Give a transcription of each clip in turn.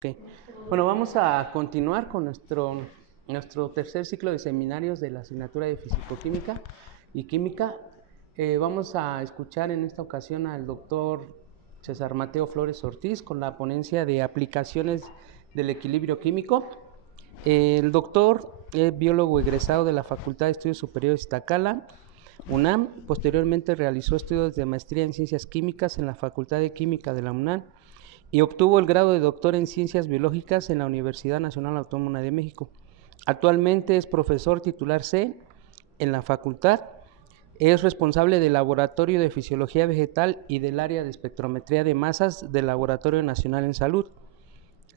Ok. Bueno, vamos a continuar con nuestro tercer ciclo de seminarios de la asignatura de Fisicoquímica y Química. Vamos a escuchar en esta ocasión al doctor César Mateo Flores Ortiz con la ponencia de aplicaciones del equilibrio químico. El doctor es biólogo egresado de la Facultad de Estudios Superiores Iztacala, UNAM. Posteriormente realizó estudios de maestría en Ciencias Químicas en la Facultad de Química de la UNAM y obtuvo el grado de doctor en Ciencias Biológicas en la Universidad Nacional Autónoma de México. Actualmente es profesor titular C en la facultad. Es responsable del Laboratorio de Fisiología Vegetal y del área de espectrometría de masas del Laboratorio Nacional en Salud.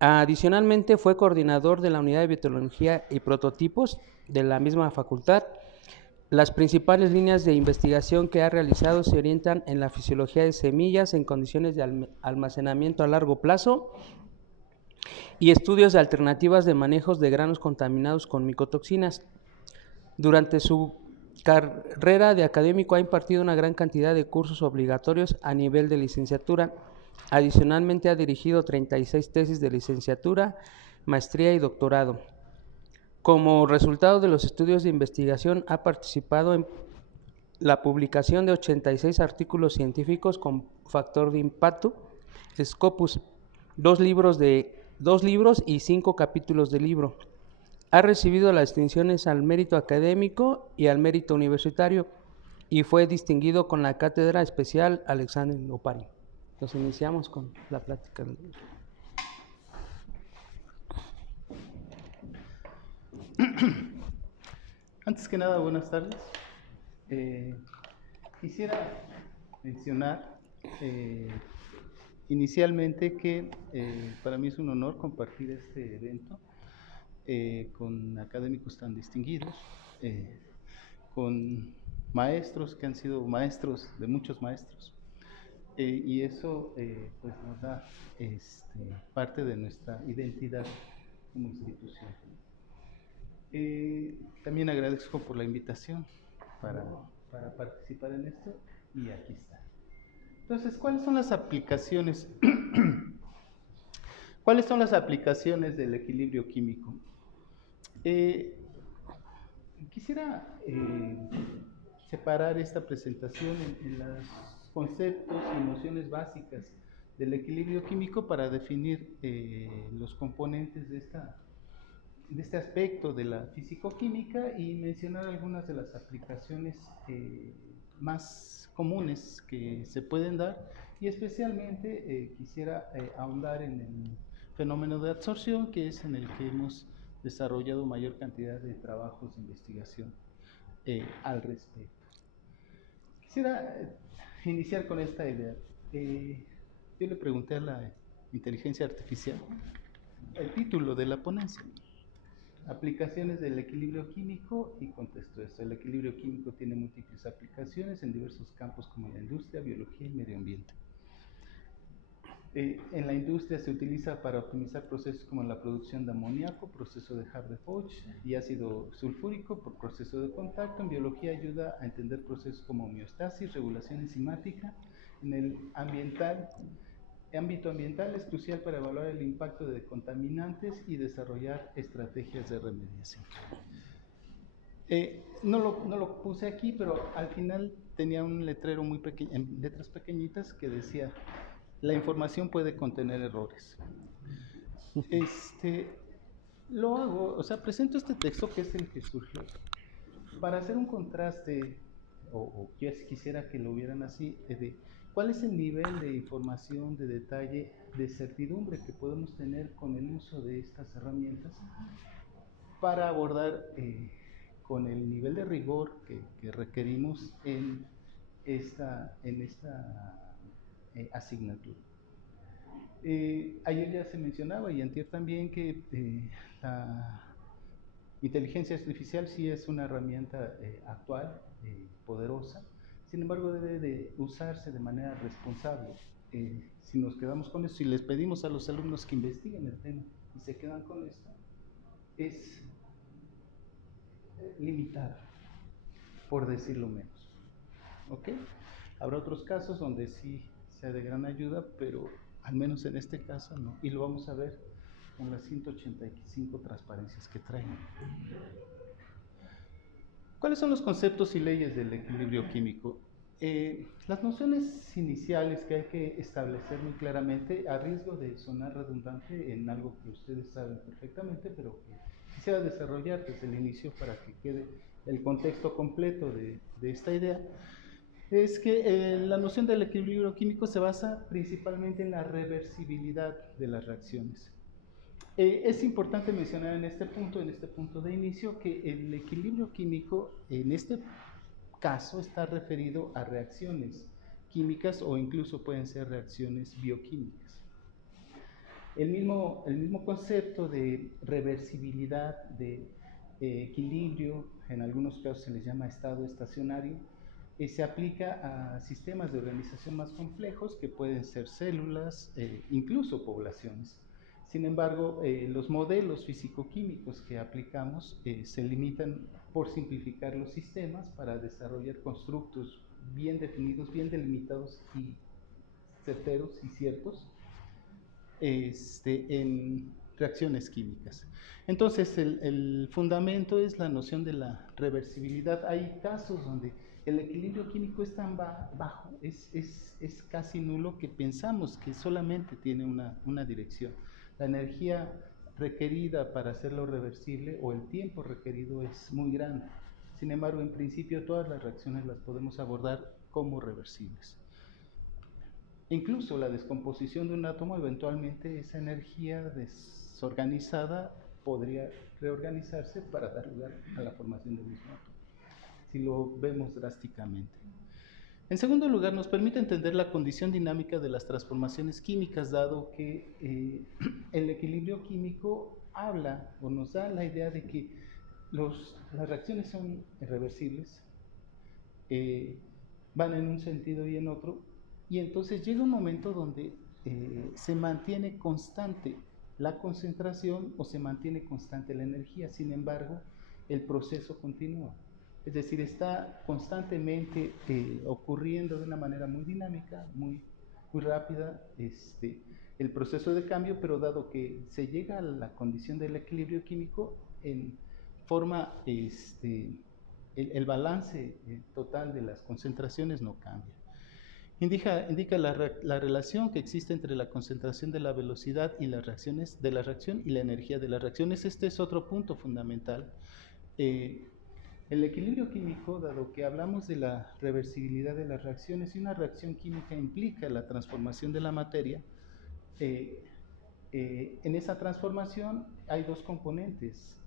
Adicionalmente fue coordinador de la Unidad de Biotecnología y Prototipos de la misma facultad. Las principales líneas de investigación que ha realizado se orientan en la fisiología de semillas en condiciones de almacenamiento a largo plazo y estudios de alternativas de manejos de granos contaminados con micotoxinas. Durante su carrera de académico ha impartido una gran cantidad de cursos obligatorios a nivel de licenciatura. Adicionalmente ha dirigido 36 tesis de licenciatura, maestría y doctorado. Como resultado de los estudios de investigación, ha participado en la publicación de 86 artículos científicos con factor de impacto, Scopus, dos libros y 5 capítulos de libro. Ha recibido las distinciones al mérito académico y al mérito universitario y fue distinguido con la cátedra especial Alexander Oparin. Entonces iniciamos con la plática. Antes que nada, buenas tardes. Quisiera mencionar inicialmente que para mí es un honor compartir este evento con académicos tan distinguidos, con maestros que han sido maestros de muchos maestros, y eso pues nos da parte de nuestra identidad como institución. También agradezco por la invitación para participar en esto, y aquí está. Entonces, ¿cuáles son las aplicaciones? ¿Cuáles son las aplicaciones del equilibrio químico? Quisiera separar esta presentación en los conceptos y nociones básicas del equilibrio químico para definir los componentes de este aspecto de la fisicoquímica y mencionar algunas de las aplicaciones más comunes que se pueden dar, y especialmente quisiera ahondar en el fenómeno de absorción, que es en el que hemos desarrollado mayor cantidad de trabajos de investigación al respecto. Quisiera iniciar con esta idea. Yo le pregunté a la inteligencia artificial el título de la ponencia: aplicaciones del equilibrio químico, y contestó esto: el equilibrio químico tiene múltiples aplicaciones en diversos campos como la industria, biología y medio ambiente. En la industria se utiliza para optimizar procesos como la producción de amoníaco, proceso de Haber-Bosch, y ácido sulfúrico por proceso de contacto. En biología ayuda a entender procesos como homeostasis, regulación enzimática. En el ámbito ambiental es crucial para evaluar el impacto de contaminantes y desarrollar estrategias de remediación. No lo puse aquí, pero al final tenía un letrero muy pequeño, en letras pequeñitas, que decía: la información puede contener errores. Lo hago, o sea, presento este texto, que es el que surgió, para hacer un contraste, o quisiera que lo vieran así, de cuál es el nivel de información, de detalle, de certidumbre que podemos tener con el uso de estas herramientas para abordar con el nivel de rigor que requerimos en esta asignatura. Ayer ya se mencionaba, y antier también, que la inteligencia artificial sí es una herramienta actual, poderosa. Sin embargo, debe de usarse de manera responsable. Si nos quedamos con esto, si les pedimos a los alumnos que investiguen el tema y se quedan con esto, es limitada, por decirlo menos. ¿Ok? Habrá otros casos donde sí sea de gran ayuda, pero al menos en este caso no, y lo vamos a ver con las 185 transparencias que traen. ¿Cuáles son los conceptos y leyes del equilibrio químico? Las nociones iniciales que hay que establecer muy claramente, a riesgo de sonar redundante en algo que ustedes saben perfectamente, pero que quisiera desarrollar desde el inicio para que quede el contexto completo de esta idea, es que la noción del equilibrio químico se basa principalmente en la reversibilidad de las reacciones. Es importante mencionar en este punto de inicio, que el equilibrio químico en este caso está referido a reacciones químicas o incluso pueden ser reacciones bioquímicas. El mismo concepto de reversibilidad, de equilibrio, en algunos casos se les llama estado estacionario, se aplica a sistemas de organización más complejos que pueden ser células, incluso poblaciones. Sin embargo, los modelos físico-químicos que aplicamos se limitan por simplificar los sistemas para desarrollar constructos bien definidos, bien delimitados y certeros y ciertos en reacciones químicas. Entonces, el fundamento es la noción de la reversibilidad. Hay casos donde el equilibrio químico es tan bajo, es casi nulo, que pensamos que solamente tiene una dirección. La energía requerida para hacerlo reversible o el tiempo requerido es muy grande. Sin embargo, en principio todas las reacciones las podemos abordar como reversibles. Incluso la descomposición de un átomo, eventualmente esa energía desorganizada podría reorganizarse para dar lugar a la formación del mismo átomo, si lo vemos drásticamente. En segundo lugar, nos permite entender la condición dinámica de las transformaciones químicas, dado que el equilibrio químico habla o nos da la idea de que las reacciones son irreversibles, van en un sentido y en otro, y entonces llega un momento donde se mantiene constante la concentración o se mantiene constante la energía. Sin embargo, el proceso continúa. Es decir, está constantemente ocurriendo de una manera muy dinámica, muy rápida, el proceso de cambio, pero dado que se llega a la condición del equilibrio químico, en forma, el balance total de las concentraciones no cambia. Indica la relación que existe entre la concentración de la velocidad y las reacciones de la reacción y la energía de las reacciones. Este es otro punto fundamental. El equilibrio químico, dado que hablamos de la reversibilidad de las reacciones, y una reacción química implica la transformación de la materia, en esa transformación hay dos componentes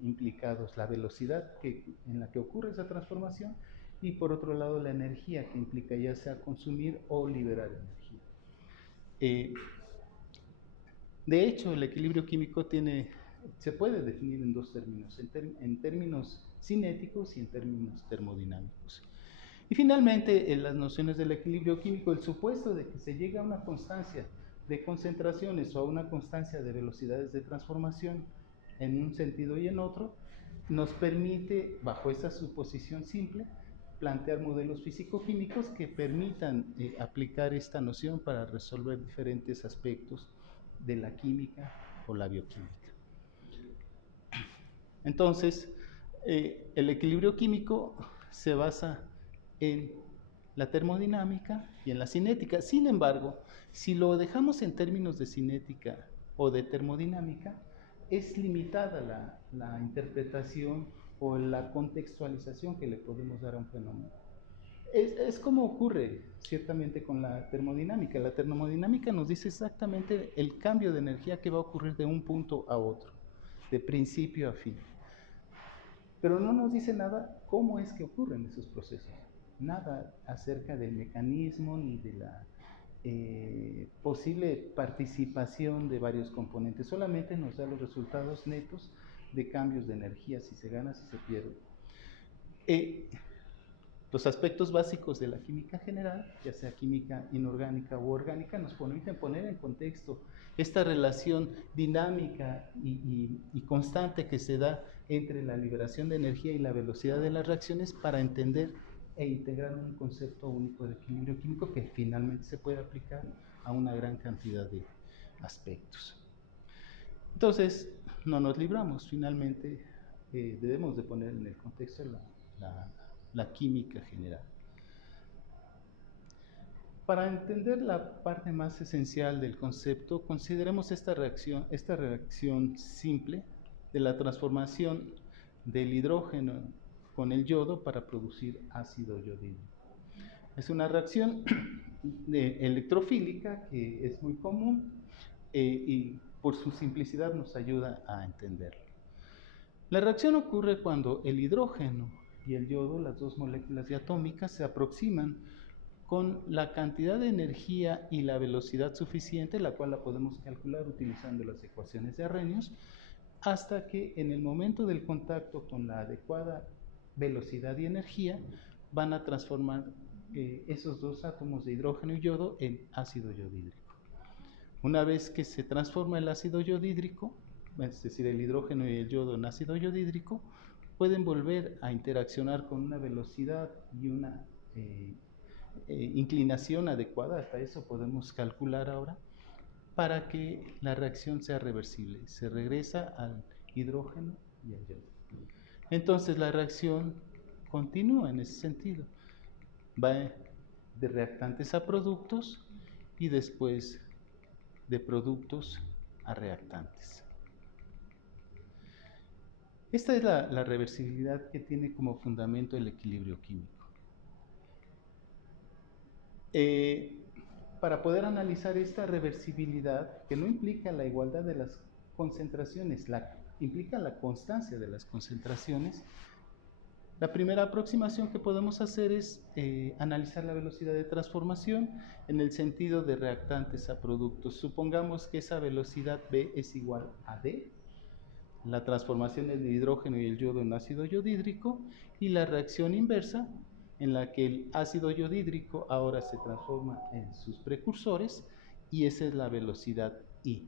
implicados: la velocidad en la que ocurre esa transformación, y por otro lado la energía que implica ya sea consumir o liberar energía. De hecho, el equilibrio químico se puede definir en dos términos, en términos cinéticos y en términos termodinámicos. Y finalmente, en las nociones del equilibrio químico, el supuesto de que se llega a una constancia de concentraciones o a una constancia de velocidades de transformación en un sentido y en otro, nos permite, bajo esa suposición simple, plantear modelos físico-químicos que permitan aplicar esta noción para resolver diferentes aspectos de la química o la bioquímica. Entonces, el equilibrio químico se basa en la termodinámica y en la cinética. Sin embargo, si lo dejamos en términos de cinética o de termodinámica, es limitada la interpretación o la contextualización que le podemos dar a un fenómeno. Es como ocurre ciertamente con la termodinámica. La termodinámica nos dice exactamente el cambio de energía que va a ocurrir de un punto a otro, de principio a fin. Pero no nos dice nada cómo es que ocurren esos procesos. Nada acerca del mecanismo ni de la posible participación de varios componentes. Solamente nos da los resultados netos de cambios de energía, si se gana, si se pierde. Los aspectos básicos de la química general, ya sea química inorgánica u orgánica, nos permiten poner en contexto esta relación dinámica y constante que se da entre la liberación de energía y la velocidad de las reacciones, para entender e integrar un concepto único de equilibrio químico que finalmente se puede aplicar a una gran cantidad de aspectos. Entonces, no nos libramos, finalmente debemos de poner en el contexto la química general. Para entender la parte más esencial del concepto, consideremos esta reacción simple de la transformación del hidrógeno con el yodo para producir ácido yodídrico. Es una reacción electrofílica que es muy común y por su simplicidad nos ayuda a entenderlo. La reacción ocurre cuando el hidrógeno y el yodo, las dos moléculas diatómicas, se aproximan con la cantidad de energía y la velocidad suficiente, la cual la podemos calcular utilizando las ecuaciones de Arrhenius, hasta que en el momento del contacto con la adecuada velocidad y energía van a transformar esos dos átomos de hidrógeno y yodo en ácido yodídrico. Una vez que se transforma el ácido yodídrico, es decir, el hidrógeno y el yodo en ácido yodídrico, pueden volver a interaccionar con una velocidad y una inclinación adecuada, hasta eso podemos calcular ahora, para que la reacción sea reversible. Se regresa al hidrógeno y al yodo. Entonces la reacción continúa en ese sentido. Va de reactantes a productos y después de productos a reactantes. Esta es la reversibilidad que tiene como fundamento el equilibrio químico. Para poder analizar esta reversibilidad, que no implica la igualdad de las concentraciones, implica la constancia de las concentraciones, la primera aproximación que podemos hacer es analizar la velocidad de transformación en el sentido de reactantes a productos. Supongamos que esa velocidad B es igual a D, la transformación del hidrógeno y el yodo en ácido yodídrico, y la reacción inversa, en la que el ácido yodídrico ahora se transforma en sus precursores, y esa es la velocidad I.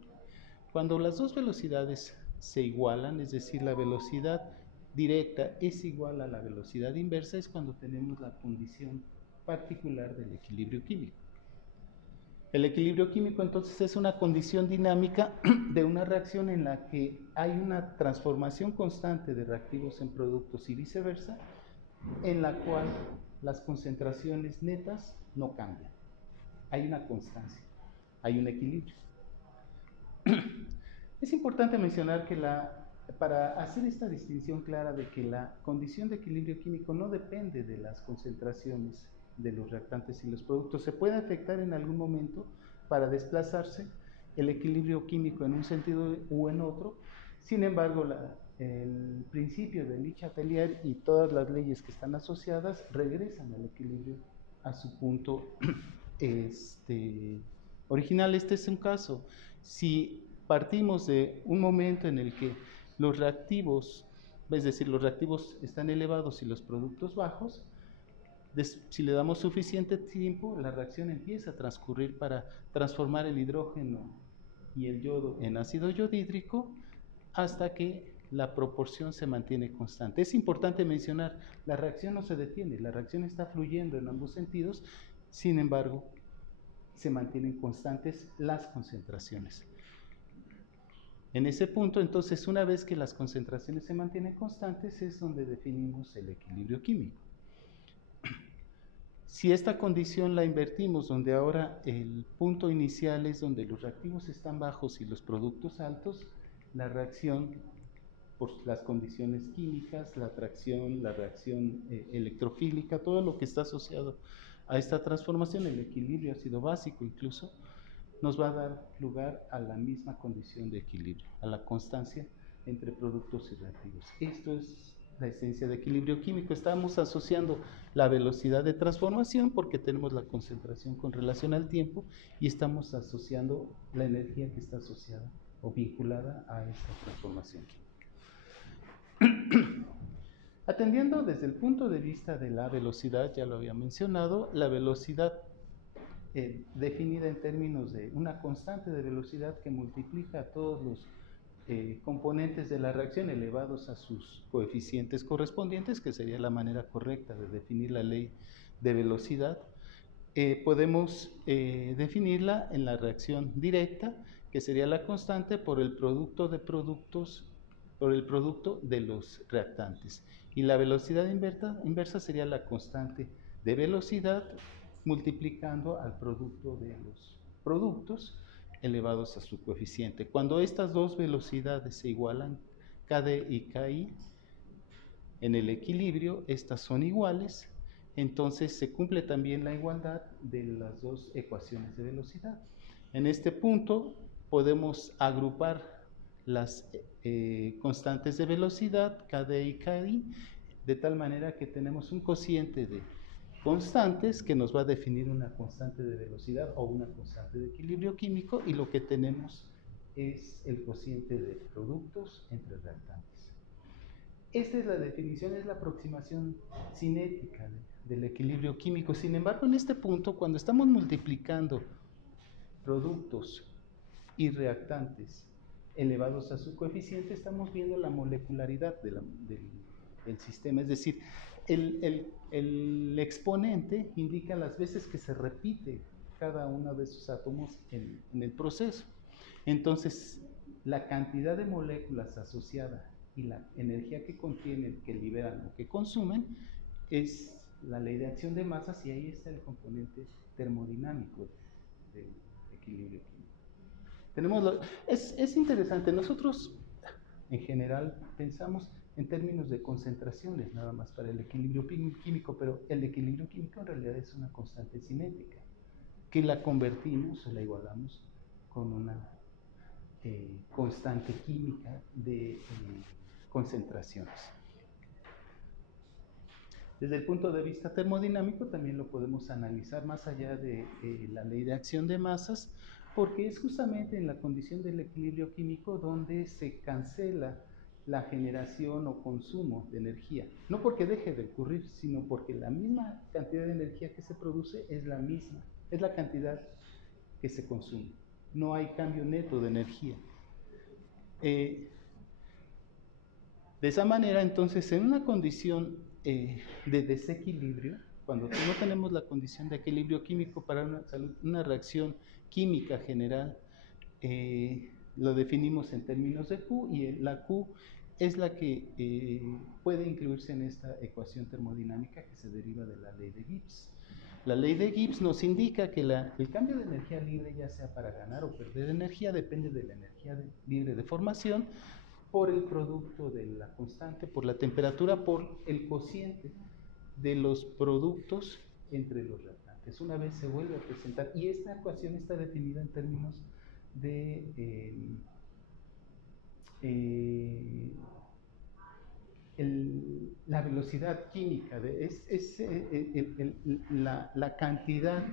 Cuando las dos velocidades se igualan, es decir, la velocidad directa es igual a la velocidad inversa, es cuando tenemos la condición particular del equilibrio químico. El equilibrio químico entonces es una condición dinámica de una reacción en la que hay una transformación constante de reactivos en productos y viceversa, en la cual las concentraciones netas no cambian. Hay una constancia, hay un equilibrio. Es importante mencionar que para hacer esta distinción clara de que la condición de equilibrio químico no depende de las concentraciones de los reactantes y los productos, se puede afectar en algún momento para desplazarse el equilibrio químico en un sentido u en otro. Sin embargo, el principio de Le Chatelier y todas las leyes que están asociadas regresan al equilibrio a su punto original. Este es un caso. Si partimos de un momento en el que los reactivos, es decir, los reactivos están elevados y los productos bajos, si le damos suficiente tiempo, la reacción empieza a transcurrir para transformar el hidrógeno y el yodo en ácido yodídrico hasta que la proporción se mantiene constante. Es importante mencionar, la reacción no se detiene, la reacción está fluyendo en ambos sentidos, sin embargo, se mantienen constantes las concentraciones. En ese punto, entonces, una vez que las concentraciones se mantienen constantes, es donde definimos el equilibrio químico. Si esta condición la invertimos, donde ahora el punto inicial es donde los reactivos están bajos y los productos altos, la reacción, por las condiciones químicas, la reacción electrofílica, todo lo que está asociado a esta transformación, el equilibrio ácido básico incluso, nos va a dar lugar a la misma condición de equilibrio, a la constancia entre productos y reactivos. Esto es la esencia de equilibrio químico. Estamos asociando la velocidad de transformación porque tenemos la concentración con relación al tiempo y estamos asociando la energía que está asociada o vinculada a esta transformación química. Atendiendo desde el punto de vista de la velocidad, ya lo había mencionado, la velocidad definida en términos de una constante de velocidad que multiplica a todos los componentes de la reacción elevados a sus coeficientes correspondientes, que sería la manera correcta de definir la ley de velocidad. Podemos definirla en la reacción directa, que sería la constante, por el producto de productos, por el producto de los reactantes. Y la velocidad inversa sería la constante de velocidad multiplicando al producto de los productos elevados a su coeficiente. Cuando estas dos velocidades se igualan, KD y KI, en el equilibrio, estas son iguales, entonces se cumple también la igualdad de las dos ecuaciones de velocidad. En este punto podemos agrupar las constantes de velocidad, KD y KI, de tal manera que tenemos un cociente de constantes que nos va a definir una constante de velocidad o una constante de equilibrio químico, y lo que tenemos es el cociente de productos entre reactantes. Esta es la definición, es la aproximación cinética del equilibrio químico. Sin embargo, en este punto, cuando estamos multiplicando productos y reactantes elevados a su coeficiente, estamos viendo la molecularidad del sistema. Es decir, el exponente indica las veces que se repite cada uno de esos átomos en el proceso. Entonces, la cantidad de moléculas asociada y la energía que contienen, que liberan o que consumen, es la ley de acción de masas, y ahí está el componente termodinámico del equilibrio químico. Es interesante, nosotros en general pensamos en términos de concentraciones nada más para el equilibrio químico, pero el equilibrio químico en realidad es una constante cinética, que la convertimos o la igualamos con una constante química de concentraciones. Desde el punto de vista termodinámico también lo podemos analizar más allá de la ley de acción de masas, porque es justamente en la condición del equilibrio químico donde se cancela la generación o consumo de energía. No porque deje de ocurrir, sino porque la misma cantidad de energía que se produce es la misma, es la cantidad que se consume. No hay cambio neto de energía. De esa manera, entonces, en una condición de desequilibrio, cuando no tenemos la condición de equilibrio químico para una reacción química general, lo definimos en términos de Q, y la Q es la que puede incluirse en esta ecuación termodinámica que se deriva de la ley de Gibbs. La ley de Gibbs nos indica que el cambio de energía libre, ya sea para ganar o perder energía, depende de la energía libre de formación, por el producto de la constante, por la temperatura, por el cociente de los productos entre los reactantes. Una vez se vuelve a presentar, y esta ecuación está definida en términos de la velocidad química, la cantidad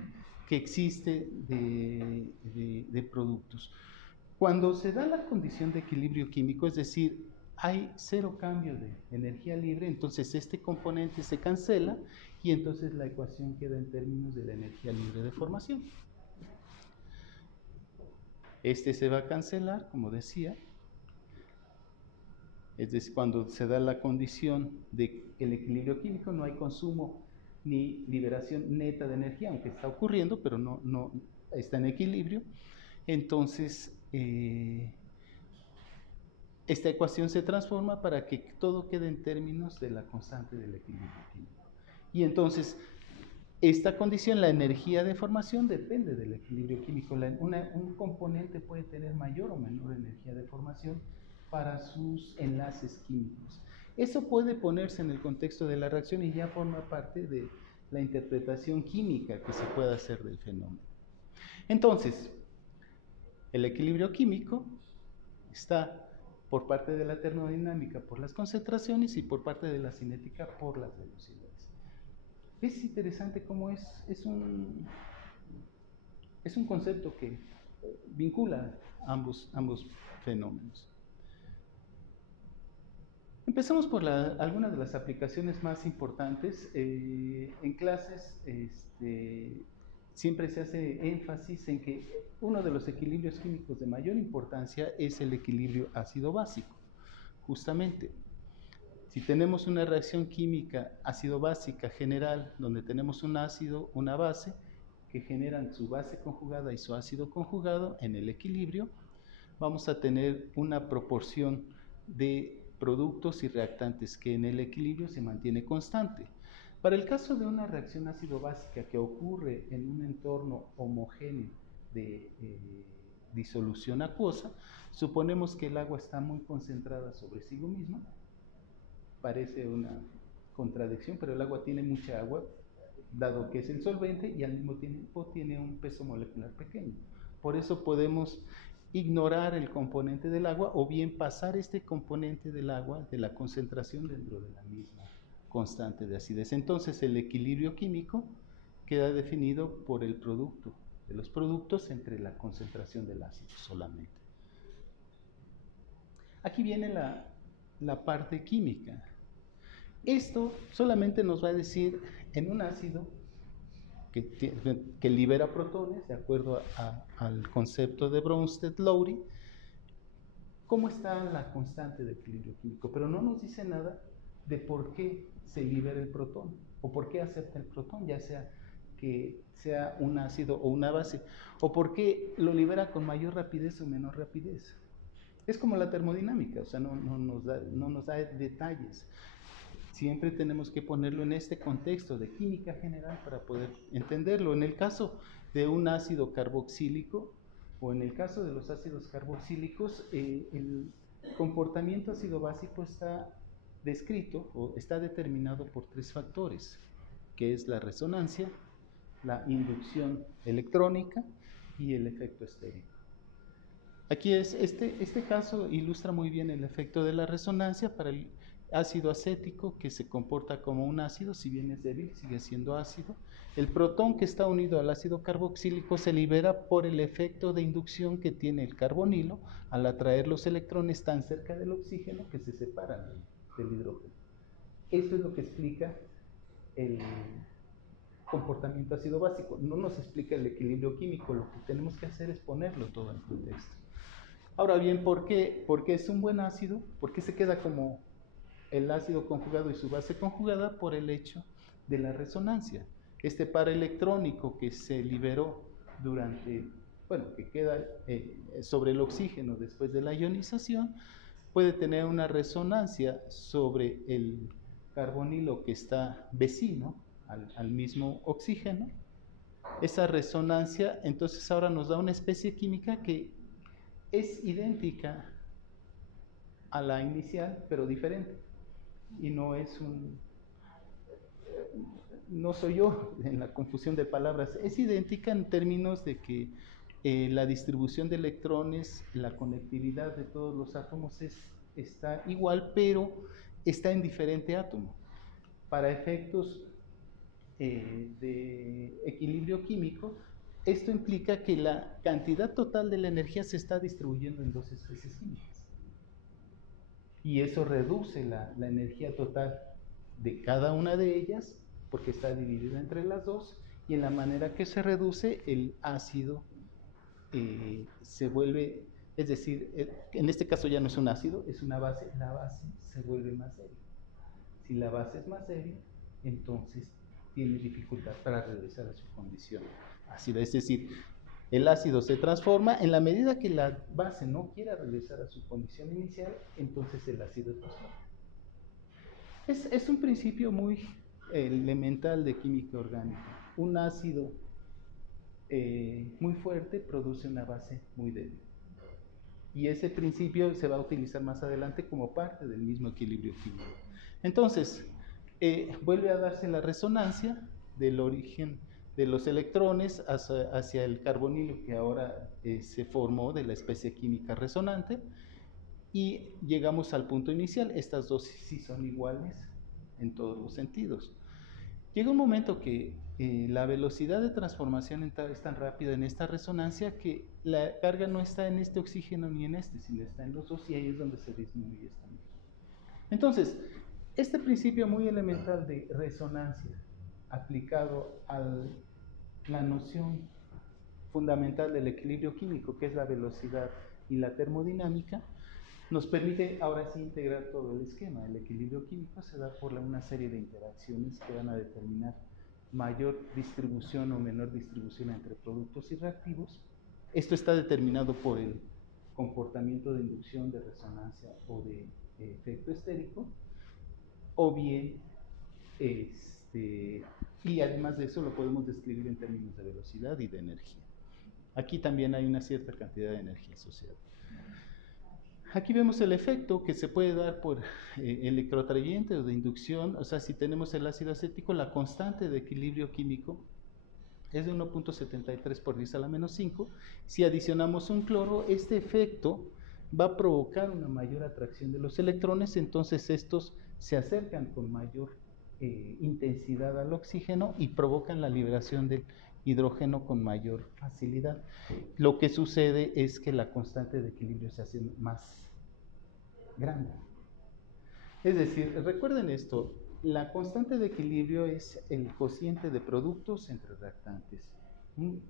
que existe de productos. Cuando se da la condición de equilibrio químico, es decir, hay cero cambio de energía libre, entonces este componente se cancela y entonces la ecuación queda en términos de la energía libre de formación. Este se va a cancelar, como decía. Es decir, cuando se da la condición del equilibrio químico, no hay consumo ni liberación neta de energía, aunque está ocurriendo, pero no está en equilibrio. Entonces, esta ecuación se transforma para que todo quede en términos de la constante del equilibrio químico. Y entonces, esta condición, la energía de formación, depende del equilibrio químico. Un componente puede tener mayor o menor energía de formación para sus enlaces químicos. Eso puede ponerse en el contexto de la reacción y ya forma parte de la interpretación química que se puede hacer del fenómeno. Entonces, el equilibrio químico está por parte de la termodinámica por las concentraciones y por parte de la cinética por las velocidades. Es interesante cómo es un concepto que vincula ambos fenómenos. Empezamos por algunas de las aplicaciones más importantes. En clases siempre se hace énfasis en que uno de los equilibrios químicos de mayor importancia es el equilibrio ácido-básico. Justamente, si tenemos una reacción química ácido-básica general, donde tenemos un ácido, una base, que generan su base conjugada y su ácido conjugado en el equilibrio, vamos a tener una proporción de productos y reactantes que en el equilibrio se mantiene constante. Para el caso de una reacción ácido-básica que ocurre en un entorno homogéneo de disolución acuosa, suponemos que el agua está muy concentrada sobre sí misma. Parece una contradicción, pero el agua tiene mucha agua, dado que es el solvente y al mismo tiempo tiene un peso molecular pequeño. Por eso podemos ignorar el componente del agua o bien pasar este componente del agua de la concentración dentro de la misma constante de acidez. Entonces el equilibrio químico queda definido por el producto de los productos entre la concentración del ácido solamente. Aquí viene la parte química. Esto solamente nos va a decir en un ácido que libera protones, de acuerdo al concepto de Bronsted-Lowry, cómo está la constante de equilibrio químico, pero no nos dice nada de por qué se libera el protón o por qué acepta el protón, ya sea que sea un ácido o una base, o por qué lo libera con mayor rapidez o menor rapidez. Es como la termodinámica, o sea, no nos da detalles. Siempre tenemos que ponerlo en este contexto de química general para poder entenderlo. En el caso de un ácido carboxílico o en el caso de los ácidos carboxílicos, el comportamiento ácido-básico está descrito o está determinado por 3 factores, que es la resonancia, la inducción electrónica y el efecto estérico. Aquí este caso ilustra muy bien el efecto de la resonancia para el ácido acético, que se comporta como un ácido, si bien es débil, sigue siendo ácido. El protón que está unido al ácido carboxílico se libera por el efecto de inducción que tiene el carbonilo al atraer los electrones tan cerca del oxígeno que se separan del hidrógeno. Esto es lo que explica el comportamiento ácido básico. No nos explica el equilibrio químico, lo que tenemos que hacer es ponerlo todo en contexto. Ahora bien, ¿por qué es un buen ácido? ¿Por qué se queda como el ácido conjugado y su base conjugada? Por el hecho de la resonancia. Este par electrónico que se liberó que queda sobre el oxígeno después de la ionización, puede tener una resonancia sobre el carbonilo que está vecino al mismo oxígeno. Esa resonancia entonces ahora nos da una especie química que es idéntica a la inicial, pero diferente. Y no soy yo en la confusión de palabras, es idéntica en términos de que la distribución de electrones, la conectividad de todos los átomos está igual, pero está en diferente átomo. Para efectos de equilibrio químico, esto implica que la cantidad total de la energía se está distribuyendo en 2 especies químicas. Y eso reduce la energía total de cada una de ellas, porque está dividida entre las dos, y en la manera que se reduce, el ácido se vuelve, es decir, en este caso ya no es un ácido, es una base, la base se vuelve más débil. Si la base es más débil, entonces tiene dificultad para regresar a su condición ácida, es decir, el ácido se transforma en la medida que la base no quiera regresar a su condición inicial, entonces el ácido transforma. Es un principio muy elemental de química orgánica. Un ácido muy fuerte produce una base muy débil. Y ese principio se va a utilizar más adelante como parte del mismo equilibrio químico. Entonces, vuelve a darse la resonancia del origen de los electrones hacia el carbonilo que ahora se formó de la especie química resonante, y llegamos al punto inicial. Estas dos sí son iguales en todos los sentidos. Llega un momento que la velocidad de transformación es tan rápida en esta resonancia que la carga no está en este oxígeno ni en este, sino está en los dos, y ahí es donde se disminuye esta misma. Entonces, este principio muy elemental de resonancia aplicado a la noción fundamental del equilibrio químico, que es la velocidad y la termodinámica, nos permite ahora sí integrar todo el esquema. El equilibrio químico se da por una serie de interacciones que van a determinar mayor distribución o menor distribución entre productos y reactivos. Esto está determinado por el comportamiento de inducción, de resonancia o de efecto estérico, o bien, y además de eso lo podemos describir en términos de velocidad y de energía. Aquí también hay una cierta cantidad de energía asociada. Aquí vemos el efecto que se puede dar por electroatrayente o de inducción. O sea, si tenemos el ácido acético, la constante de equilibrio químico es de 1.73 por 10 a la menos 5. Si adicionamos un cloro, este efecto va a provocar una mayor atracción de los electrones, entonces estos se acercan con mayor intensidad al oxígeno y provocan la liberación del hidrógeno con mayor facilidad. Lo que sucede es que la constante de equilibrio se hace más grande. Es decir, recuerden esto, la constante de equilibrio es el cociente de productos entre reactantes. Un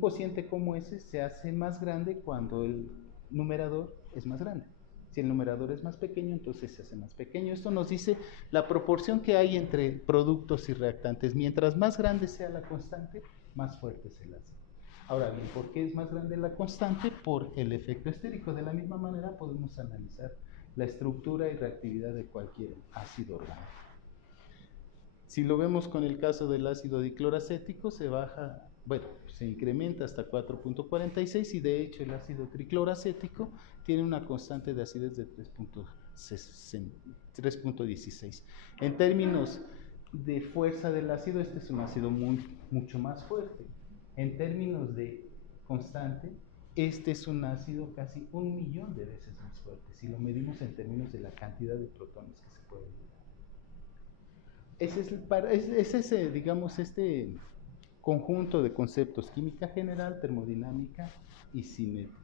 cociente como ese se hace más grande cuando el numerador es más grande. Si el numerador es más pequeño, entonces se hace más pequeño. Esto nos dice la proporción que hay entre productos y reactantes. Mientras más grande sea la constante, más fuerte es el ácido. Ahora bien, ¿por qué es más grande la constante? Por el efecto estérico. De la misma manera podemos analizar la estructura y reactividad de cualquier ácido orgánico. Si lo vemos con el caso del ácido dicloracético, se incrementa hasta 4.46 y de hecho el ácido tricloracético tiene una constante de acidez de 3.16. En términos de fuerza del ácido, este es un ácido mucho más fuerte. En términos de constante, este es un ácido casi 1.000.000 de veces más fuerte, si lo medimos en términos de la cantidad de protones que se pueden liberar. Ese es, digamos, este conjunto de conceptos: química general, termodinámica y cinética.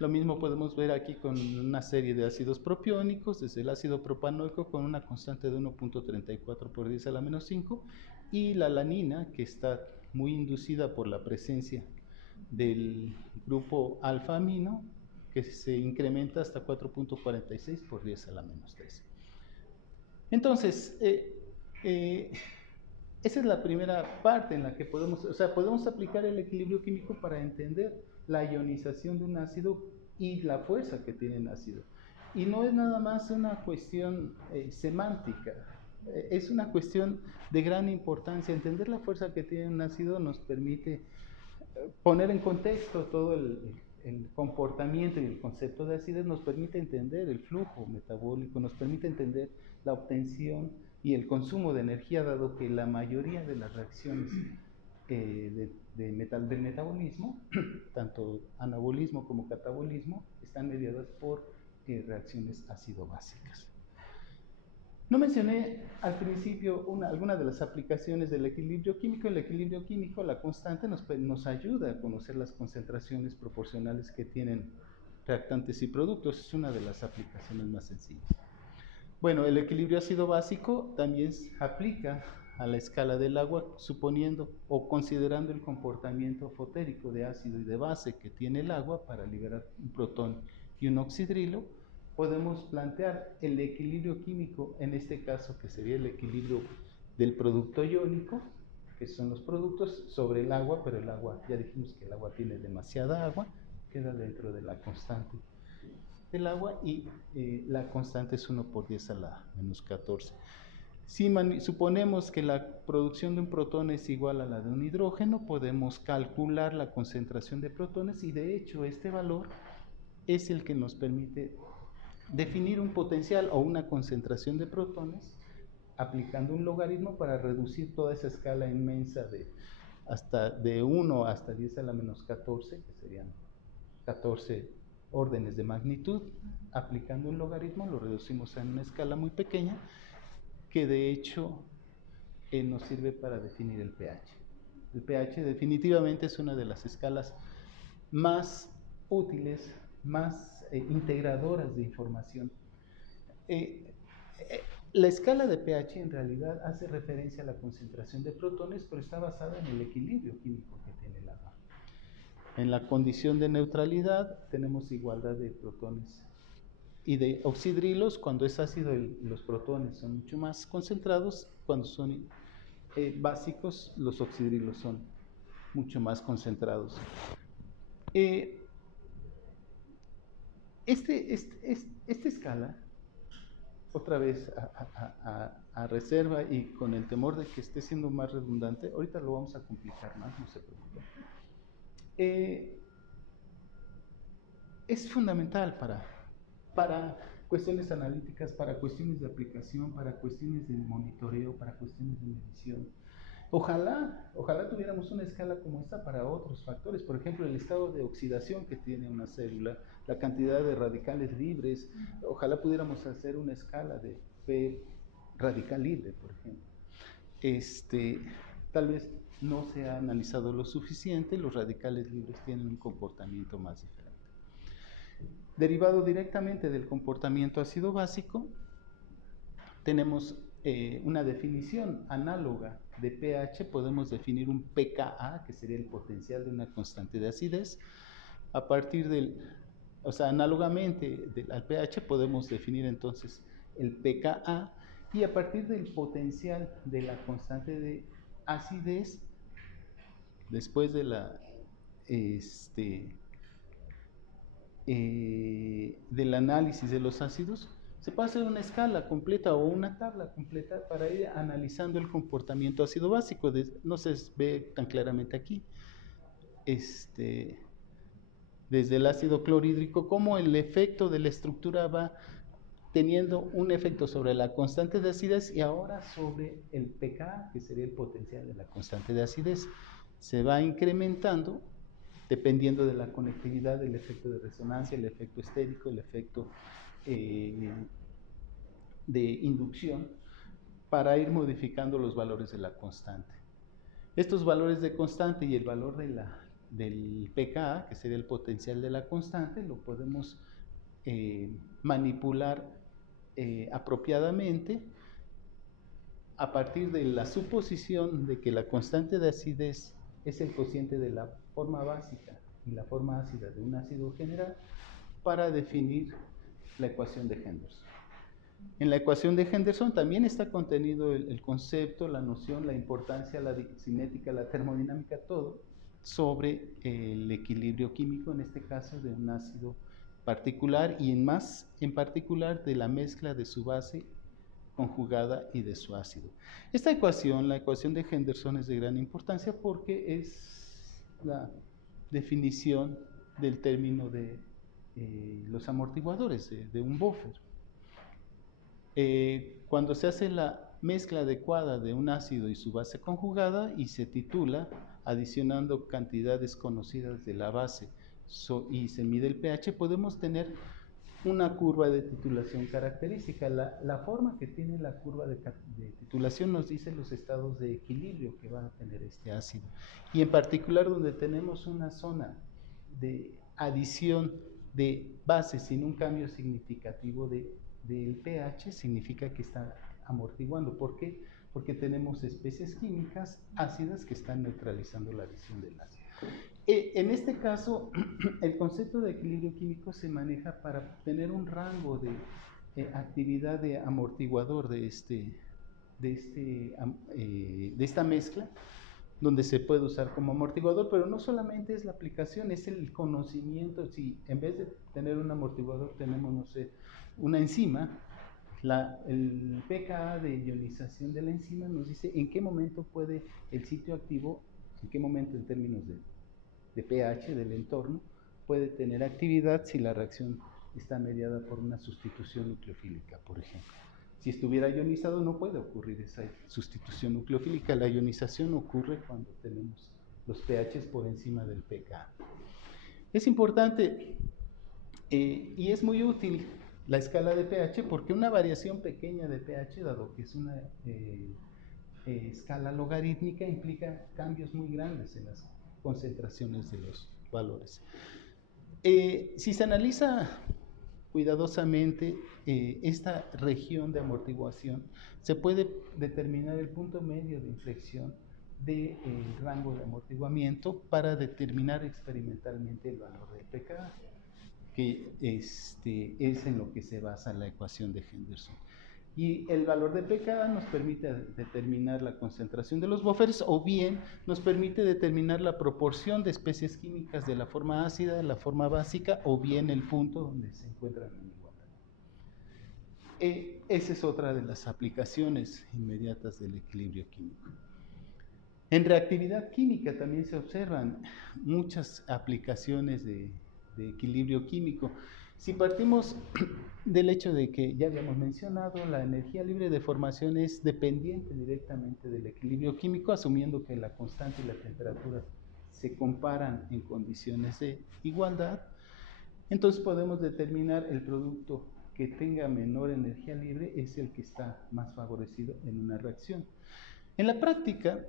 Lo mismo podemos ver aquí con una serie de ácidos propiónicos, desde el ácido propanoico con una constante de 1.34 por 10 a la menos 5, y la alanina, que está muy inducida por la presencia del grupo alfa-amino, que se incrementa hasta 4.46 por 10 a la menos 13. Entonces, esa es la primera parte en la que podemos aplicar el equilibrio químico para entender la ionización de un ácido y la fuerza que tiene el ácido. Y no es nada más una cuestión semántica, es una cuestión de gran importancia. Entender la fuerza que tiene un ácido nos permite poner en contexto todo el comportamiento y el concepto de acidez, nos permite entender el flujo metabólico, nos permite entender la obtención y el consumo de energía, dado que la mayoría de las reacciones del metabolismo, tanto anabolismo como catabolismo, están mediadas por reacciones ácido-básicas. No mencioné al principio alguna de las aplicaciones del equilibrio químico. El equilibrio químico, la constante, nos ayuda a conocer las concentraciones proporcionales que tienen reactantes y productos. Es una de las aplicaciones más sencillas. Bueno, el equilibrio ácido-básico también se aplica a la escala del agua, suponiendo o considerando el comportamiento fotérico de ácido y de base que tiene el agua para liberar un protón y un oxidrilo. Podemos plantear el equilibrio químico, en este caso que sería el equilibrio del producto iónico, que son los productos, sobre el agua, pero el agua, ya dijimos que el agua tiene demasiada agua, queda dentro de la constante del agua, y la constante es 1 por 10 a la menos 14. Si suponemos que la producción de un protón es igual a la de un hidrógeno, podemos calcular la concentración de protones, y de hecho este valor es el que nos permite definir un potencial o una concentración de protones aplicando un logaritmo para reducir toda esa escala inmensa de 1 hasta 10 a la menos 14, que serían 14 órdenes de magnitud. Aplicando un logaritmo lo reducimos a una escala muy pequeña, que de hecho nos sirve para definir el pH. El pH definitivamente es una de las escalas más útiles, más integradoras de información. La escala de pH en realidad hace referencia a la concentración de protones, pero está basada en el equilibrio químico que tiene el agua. En la condición de neutralidad tenemos igualdad de protones y de oxidrilos. Cuando es ácido, los protones son mucho más concentrados. Cuando son básicos, los oxidrilos son mucho más concentrados. Esta escala, otra vez a reserva y con el temor de que esté siendo más redundante, ahorita lo vamos a complicar más, no se preocupen. Es fundamental para cuestiones analíticas, para cuestiones de aplicación, para cuestiones de monitoreo, para cuestiones de medición. Ojalá tuviéramos una escala como esta para otros factores, por ejemplo, el estado de oxidación que tiene una célula, la cantidad de radicales libres. Ojalá pudiéramos hacer una escala de P radical libre, por ejemplo. Tal vez no se ha analizado lo suficiente, los radicales libres tienen un comportamiento más diferente. Derivado directamente del comportamiento ácido básico, tenemos una definición análoga de pH. Podemos definir un pKa, que sería el potencial de una constante de acidez. A partir análogamente al pH podemos definir entonces el pKa, y a partir del potencial de la constante de acidez, después de del análisis de los ácidos, se puede hacer una escala completa o una tabla completa para ir analizando el comportamiento ácido básico. No se ve tan claramente aquí. Desde el ácido clorhídrico, cómo el efecto de la estructura va teniendo un efecto sobre la constante de acidez y ahora sobre el pKa, que sería el potencial de la constante de acidez. Se va incrementando dependiendo de la conectividad, del efecto de resonancia, el efecto estérico, el efecto de inducción, para ir modificando los valores de la constante. Estos valores de constante y el valor del pKa, que sería el potencial de la constante, lo podemos manipular apropiadamente a partir de la suposición de que la constante de acidez es el cociente de la forma básica y la forma ácida de un ácido general, para definir la ecuación de Henderson. En la ecuación de Henderson también está contenido el concepto, la noción, la importancia, la cinética, la termodinámica, todo sobre el equilibrio químico, en este caso de un ácido particular, y en particular de la mezcla de su base conjugada y de su ácido. Esta ecuación, la ecuación de Henderson, es de gran importancia porque es la definición del término de los amortiguadores de un buffer. Cuando se hace la mezcla adecuada de un ácido y su base conjugada y se titula adicionando cantidades conocidas de la base y se mide el pH, podemos tener una curva de titulación característica. La forma que tiene la curva de titulación nos dice los estados de equilibrio que va a tener este ácido, y en particular donde tenemos una zona de adición de base sin un cambio significativo del pH, significa que está amortiguando. ¿Por qué? Porque tenemos especies químicas ácidas que están neutralizando la adición del ácido. En este caso, el concepto de equilibrio químico se maneja para tener un rango de actividad de amortiguador de esta mezcla, donde se puede usar como amortiguador, pero no solamente es la aplicación, es el conocimiento. Si en vez de tener un amortiguador tenemos, no sé, una enzima, el pKa de ionización de la enzima nos dice en qué momento puede el sitio activo, en qué momento en términos de pH del entorno, puede tener actividad si la reacción está mediada por una sustitución nucleofílica, por ejemplo. Si estuviera ionizado no puede ocurrir esa sustitución nucleofílica. La ionización ocurre cuando tenemos los pHs por encima del pKa. Es importante y es muy útil la escala de pH, porque una variación pequeña de pH, dado que es una escala logarítmica, implica cambios muy grandes en las concentraciones de los valores. Si se analiza cuidadosamente esta región de amortiguación, se puede determinar el punto medio de inflexión del rango de amortiguamiento para determinar experimentalmente el valor del pKa, que es en lo que se basa la ecuación de Henderson. Y el valor de pKa nos permite determinar la concentración de los buffers, o bien nos permite determinar la proporción de especies químicas de la forma ácida, de la forma básica, o bien el punto donde se encuentran en igualdad. Esa es otra de las aplicaciones inmediatas del equilibrio químico. En reactividad química también se observan muchas aplicaciones de equilibrio químico. Si partimos del hecho de que ya habíamos mencionado, la energía libre de formación es dependiente directamente del equilibrio químico, asumiendo que la constante y la temperatura se comparan en condiciones de igualdad, entonces podemos determinar el producto que tenga menor energía libre es el que está más favorecido en una reacción. En la práctica,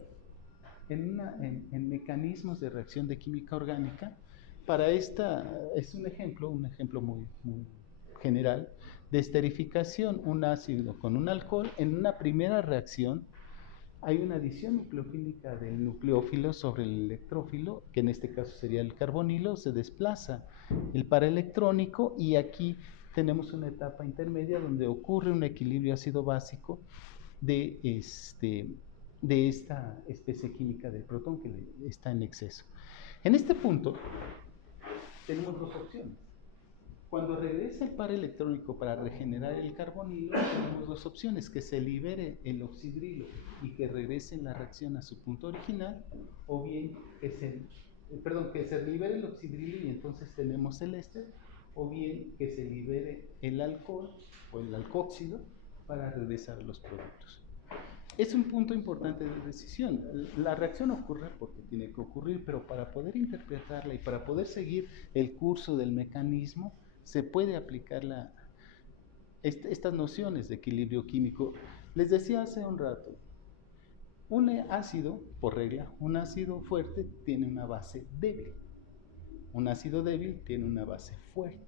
en mecanismos de reacción de química orgánica, para esta es un ejemplo muy general de esterificación, un ácido con un alcohol. En una primera reacción hay una adición nucleofílica del nucleófilo sobre el electrófilo, que en este caso sería el carbonilo, se desplaza el paraelectrónico y aquí tenemos una etapa intermedia donde ocurre un equilibrio ácido-básico de esta especie química del protón que está en exceso. En este punto tenemos dos opciones. Cuando regresa el par electrónico para regenerar el carbonilo, tenemos dos opciones: que se libere el oxidrilo y que regrese en la reacción a su punto original, o bien que se libere el oxidrilo y entonces tenemos el éster, o bien que se libere el alcohol o el alcóxido para regresar a los productos. Es un punto importante de decisión. La reacción ocurre porque tiene que ocurrir, pero para poder interpretarla y para poder seguir el curso del mecanismo, se puede aplicar estas nociones de equilibrio químico. Les decía hace un rato, un ácido, por regla, un ácido fuerte tiene una base débil. Un ácido débil tiene una base fuerte.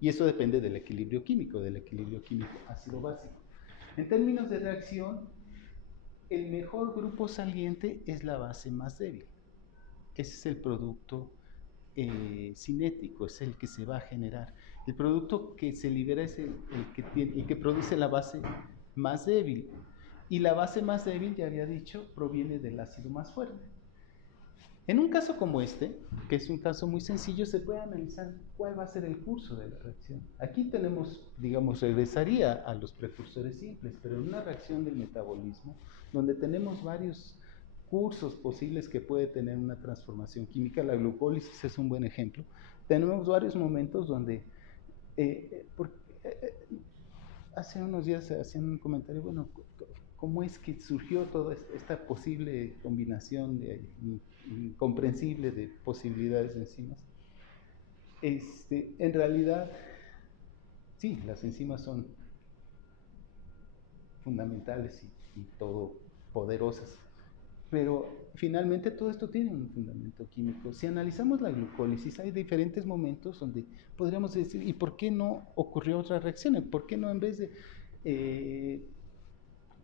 Y eso depende del equilibrio químico ácido básico. En términos de reacción, el mejor grupo saliente es la base más débil. Ese es el producto cinético, es el que se va a generar. El producto que se libera es el que produce la base más débil. Y la base más débil, ya había dicho, proviene del ácido más fuerte. En un caso como este, que es un caso muy sencillo, se puede analizar cuál va a ser el curso de la reacción. Aquí tenemos, regresaría a los precursores simples, pero en una reacción del metabolismo, donde tenemos varios cursos posibles que puede tener una transformación química, la glucólisis es un buen ejemplo. Tenemos varios momentos donde, hace unos días hacían un comentario, bueno, ¿cómo es que surgió toda esta posible combinación incomprensible de posibilidades de enzimas? En realidad, sí, las enzimas son fundamentales y todopoderosas, pero finalmente todo esto tiene un fundamento químico. Si analizamos la glucólisis, hay diferentes momentos donde podríamos decir, ¿y por qué no ocurrió otra reacción? ¿Por qué no, en vez de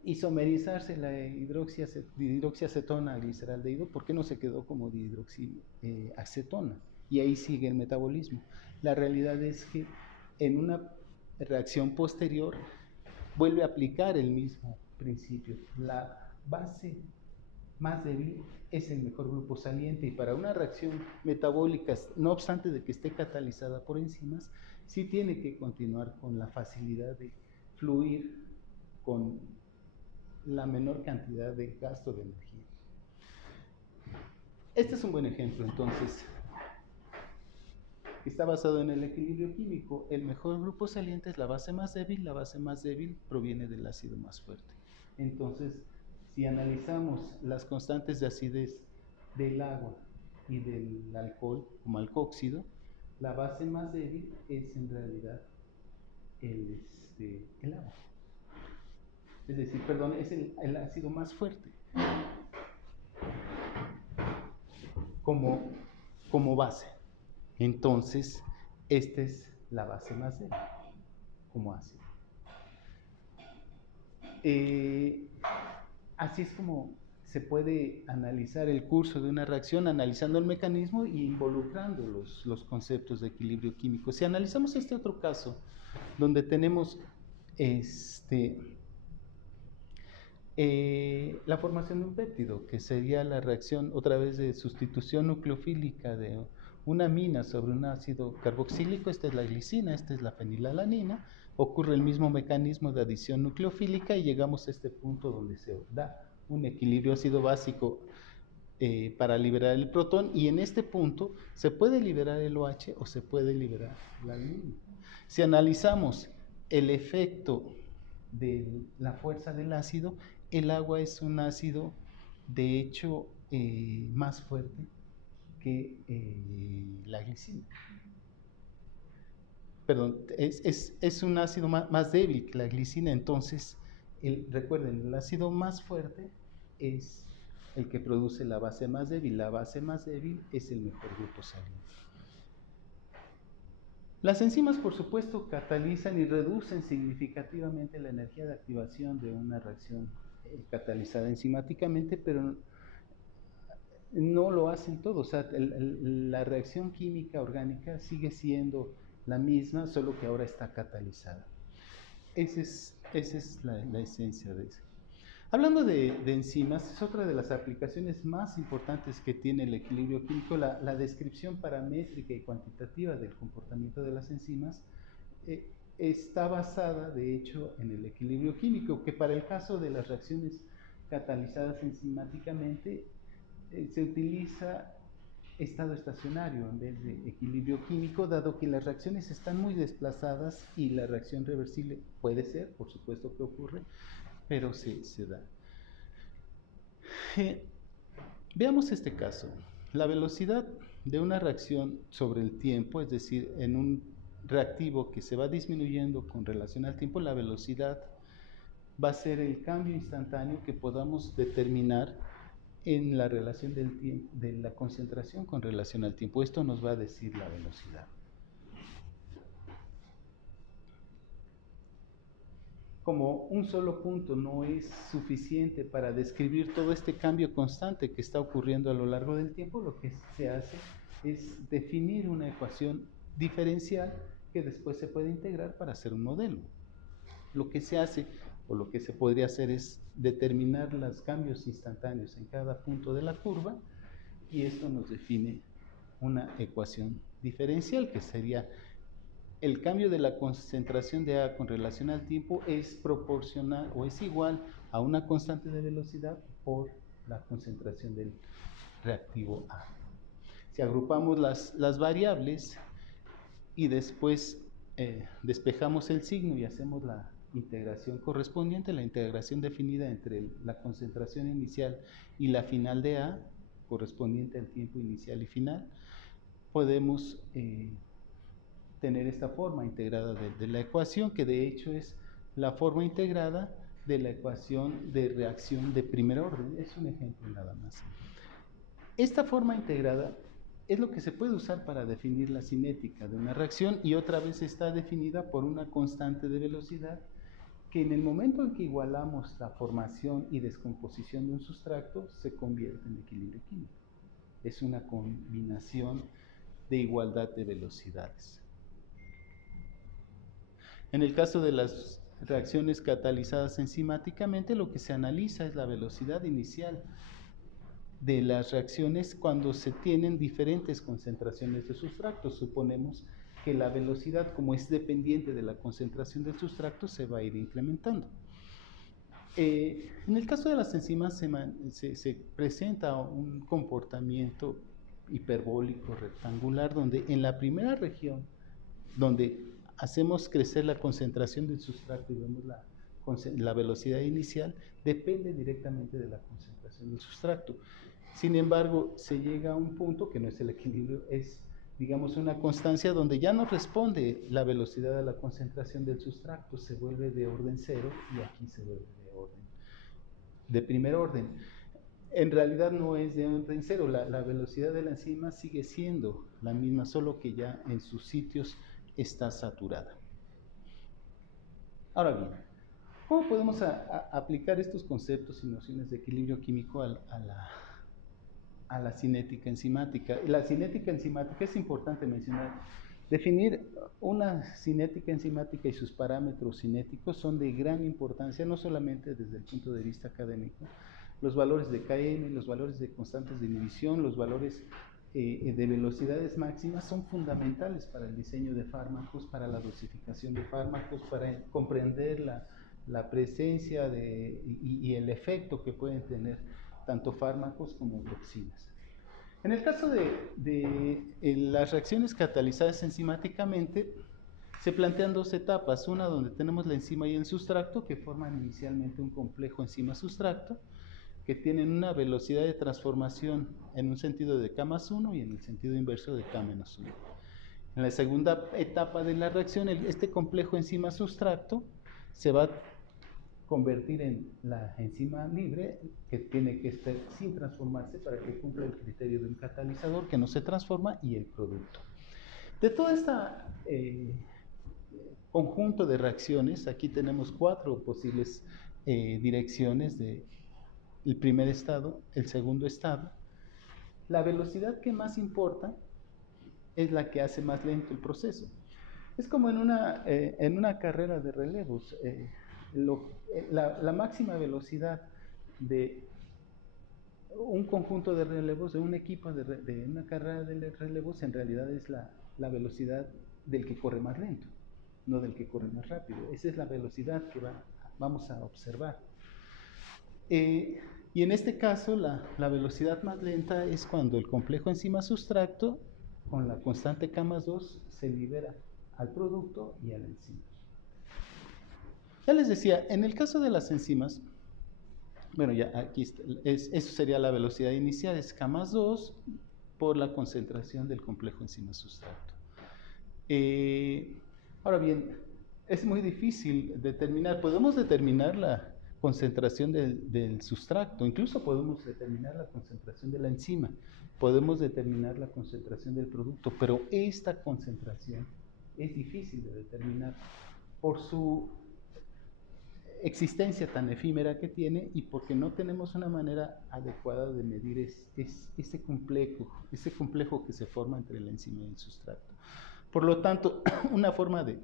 isomerizarse la dihidroxiacetona al gliceraldehído, por qué no se quedó como dihidroxiacetona? Y ahí sigue el metabolismo. La realidad es que en una reacción posterior vuelve a aplicar el mismo principio. La base más débil es el mejor grupo saliente, y para una reacción metabólica, no obstante de que esté catalizada por enzimas, sí tiene que continuar con la facilidad de fluir con la menor cantidad de gasto de energía. Este es un buen ejemplo, entonces, está basado en el equilibrio químico. El mejor grupo saliente es la base más débil proviene del ácido más fuerte. Entonces, si analizamos las constantes de acidez del agua y del alcohol como alcóxido, la base más débil es en realidad el agua. Es decir, perdón, es el ácido más fuerte como base. Entonces, esta es la base más débil como ácido. Así es como se puede analizar el curso de una reacción, analizando el mecanismo y involucrando los conceptos de equilibrio químico. Si analizamos este otro caso, donde tenemos la formación de un péptido, que sería la reacción otra vez de sustitución nucleofílica de una amina sobre un ácido carboxílico. Esta es la glicina, esta es la fenilalanina. Ocurre el mismo mecanismo de adición nucleofílica y llegamos a este punto donde se da un equilibrio ácido básico para liberar el protón, y en este punto se puede liberar el OH o se puede liberar la adenina. Si analizamos el efecto de la fuerza del ácido, el agua es un ácido de hecho más fuerte que la glicina. Perdón, es un ácido más débil que la glicina. Entonces, recuerden, el ácido más fuerte es el que produce la base más débil. La base más débil es el mejor grupo salino. Las enzimas, por supuesto, catalizan y reducen significativamente la energía de activación de una reacción catalizada enzimáticamente, pero no lo hacen todo. O sea, la reacción química orgánica sigue siendo la misma, solo que ahora está catalizada. Esa es la esencia de eso. Hablando de enzimas, es otra de las aplicaciones más importantes que tiene el equilibrio químico, la descripción paramétrica y cuantitativa del comportamiento de las enzimas. Está basada, de hecho, en el equilibrio químico, que para el caso de las reacciones catalizadas enzimáticamente se utiliza estado estacionario en vez de equilibrio químico, dado que las reacciones están muy desplazadas y la reacción reversible puede ser, por supuesto que ocurre, pero se da. Veamos este caso. La velocidad de una reacción sobre el tiempo, es decir, en un reactivo que se va disminuyendo con relación al tiempo, la velocidad va a ser el cambio instantáneo que podamos determinar en la relación del tiempo, de la concentración con relación al tiempo. Esto nos va a decir la velocidad. Como un solo punto no es suficiente para describir todo este cambio constante que está ocurriendo a lo largo del tiempo, lo que se hace es definir una ecuación diferencial que después se puede integrar para hacer un modelo. Lo que se hace, o lo que se podría hacer, es determinar los cambios instantáneos en cada punto de la curva, y esto nos define una ecuación diferencial, que sería el cambio de la concentración de A con relación al tiempo es proporcional o es igual a una constante de velocidad por la concentración del reactivo A. Si agrupamos las variables y después despejamos el signo y hacemos la integración correspondiente, la integración definida entre la concentración inicial y la final de A, correspondiente al tiempo inicial y final, podemos tener esta forma integrada de la ecuación, que de hecho es la forma integrada de la ecuación de reacción de primer orden. Es un ejemplo nada más. Esta forma integrada es lo que se puede usar para definir la cinética de una reacción, y otra vez está definida por una constante de velocidad que en el momento en que igualamos la formación y descomposición de un sustrato se convierte en equilibrio químico. Es una combinación de igualdad de velocidades. En el caso de las reacciones catalizadas enzimáticamente, lo que se analiza es la velocidad inicial de las reacciones cuando se tienen diferentes concentraciones de sustratos. Suponemos que la velocidad, como es dependiente de la concentración del sustrato, se va a ir incrementando. En el caso de las enzimas se presenta un comportamiento hiperbólico rectangular, donde en la primera región, donde hacemos crecer la concentración del sustrato y vemos la velocidad inicial, depende directamente de la concentración del sustrato. Sin embargo, se llega a un punto que no es el equilibrio, es, digamos, una constancia donde ya no responde la velocidad a la concentración del sustrato, se vuelve de orden cero, y aquí se vuelve de primer orden. En realidad no es de orden cero, la velocidad de la enzima sigue siendo la misma, solo que ya en sus sitios está saturada. Ahora bien, ¿cómo podemos aplicar estos conceptos y nociones de equilibrio químico a la cinética enzimática? La cinética enzimática, es importante mencionar Definir una cinética enzimática y sus parámetros cinéticos son de gran importancia, no solamente desde el punto de vista académico. Los valores de Km, los valores de constantes de inhibición, los valores de velocidades máximas son fundamentales para el diseño de fármacos, para la dosificación de fármacos, para comprender la presencia y el efecto que pueden tener tanto fármacos como toxinas. En el caso de las reacciones catalizadas enzimáticamente, se plantean dos etapas, una donde tenemos la enzima y el sustracto, que forman inicialmente un complejo enzima-sustracto, que tienen una velocidad de transformación en un sentido de K+1 y en el sentido inverso de K-1. En la segunda etapa de la reacción, este complejo enzima-sustracto se va a convertir en la enzima libre, que tiene que estar sin transformarse para que cumpla el criterio de un catalizador que no se transforma, y el producto. De todo este conjunto de reacciones, aquí tenemos 4 posibles direcciones del primer estado, el segundo estado. La velocidad que más importa es la que hace más lento el proceso. Es como en una carrera de relevos. La máxima velocidad de un conjunto de relevos, de un equipo de una carrera de relevos, en realidad es la velocidad del que corre más lento, no del que corre más rápido. Esa es la velocidad que vamos a observar. Y en este caso, la velocidad más lenta es cuando el complejo enzima-sustracto, con la constante K+2, se libera al producto y a la enzima. Ya les decía, en el caso de las enzimas, bueno, ya aquí está, eso sería la velocidad inicial, es K+2 por la concentración del complejo enzima-sustracto. Ahora bien, es muy difícil determinar, podemos determinar la concentración del sustracto, incluso podemos determinar la concentración de la enzima, podemos determinar la concentración del producto, pero esta concentración es difícil de determinar por su existencia tan efímera que tiene y porque no tenemos una manera adecuada de medir ese complejo que se forma entre la enzima y el sustrato. Por lo tanto, una forma de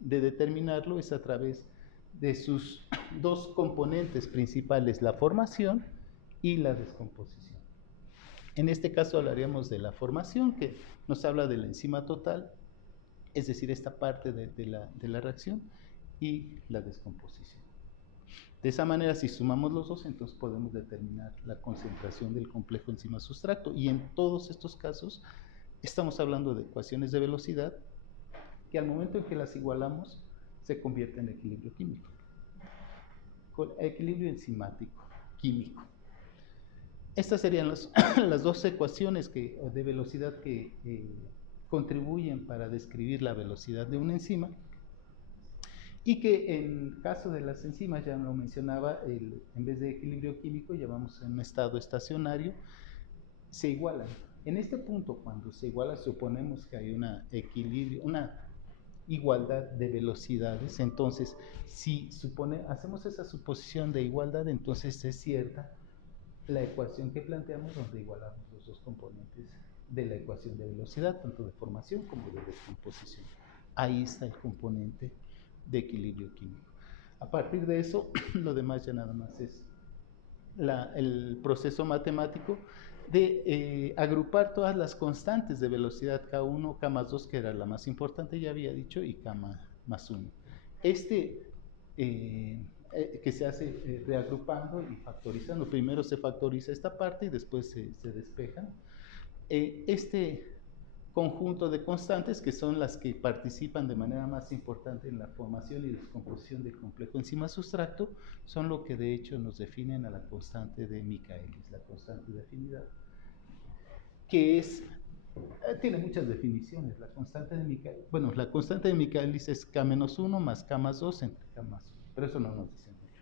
determinarlo es a través de sus dos componentes principales, la formación y la descomposición. En este caso hablaríamos de la formación, que nos habla de la enzima total, es decir, esta parte de la reacción, y la descomposición. De esa manera, si sumamos los dos, entonces podemos determinar la concentración del complejo enzima-sustracto, y en todos estos casos estamos hablando de ecuaciones de velocidad que al momento en que las igualamos se convierte en equilibrio químico, equilibrio enzimático químico. Estas serían las dos ecuaciones de velocidad que contribuyen para describir la velocidad de una enzima, y que en caso de las enzimas, ya lo mencionaba, en vez de equilibrio químico llamamos en un estado estacionario, se igualan. En este punto, cuando se iguala, suponemos que hay una igualdad de velocidades. Entonces, si hacemos esa suposición de igualdad, entonces es cierta la ecuación que planteamos, donde igualamos los dos componentes de la ecuación de velocidad, tanto de formación como de descomposición. Ahí está el componente de equilibrio químico. A partir de eso, lo demás ya nada más es el proceso matemático de agrupar todas las constantes de velocidad K1, K+2, que era la más importante, ya había dicho, y K+1. Que se hace reagrupando y factorizando. Primero se factoriza esta parte y después se despejan. Este conjunto de constantes, que son las que participan de manera más importante en la formación y descomposición del complejo enzima-sustracto, son lo que de hecho nos definen a la constante de Michaelis, la constante de afinidad, que tiene muchas definiciones. La constante de Michaelis es K-1 más K+2 entre K+1, pero eso no nos dice mucho.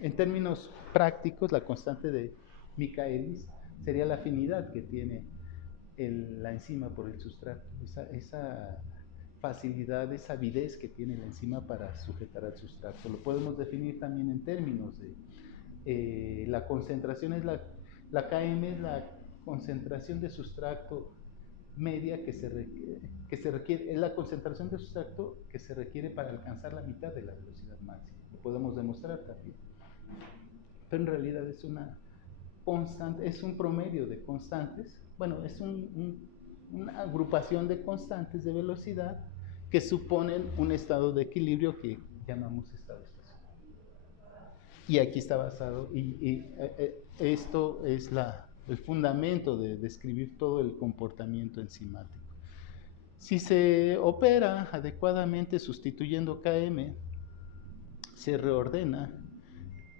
En términos prácticos, la constante de Michaelis sería la afinidad que tiene la enzima por el sustrato, esa facilidad, esa avidez que tiene la enzima para sujetar al sustrato. Lo podemos definir también en términos de la concentración, la Km es la concentración de sustrato media que se requiere, es la concentración de sustrato que se requiere para alcanzar la mitad de la velocidad máxima. Lo podemos demostrar también. Pero en realidad es una constante, es un promedio de constantes, bueno, es una agrupación de constantes de velocidad que suponen un estado de equilibrio que llamamos estado estacionario. Y aquí está basado, esto es el fundamento de describir todo el comportamiento enzimático. Si se opera adecuadamente sustituyendo Km, se reordena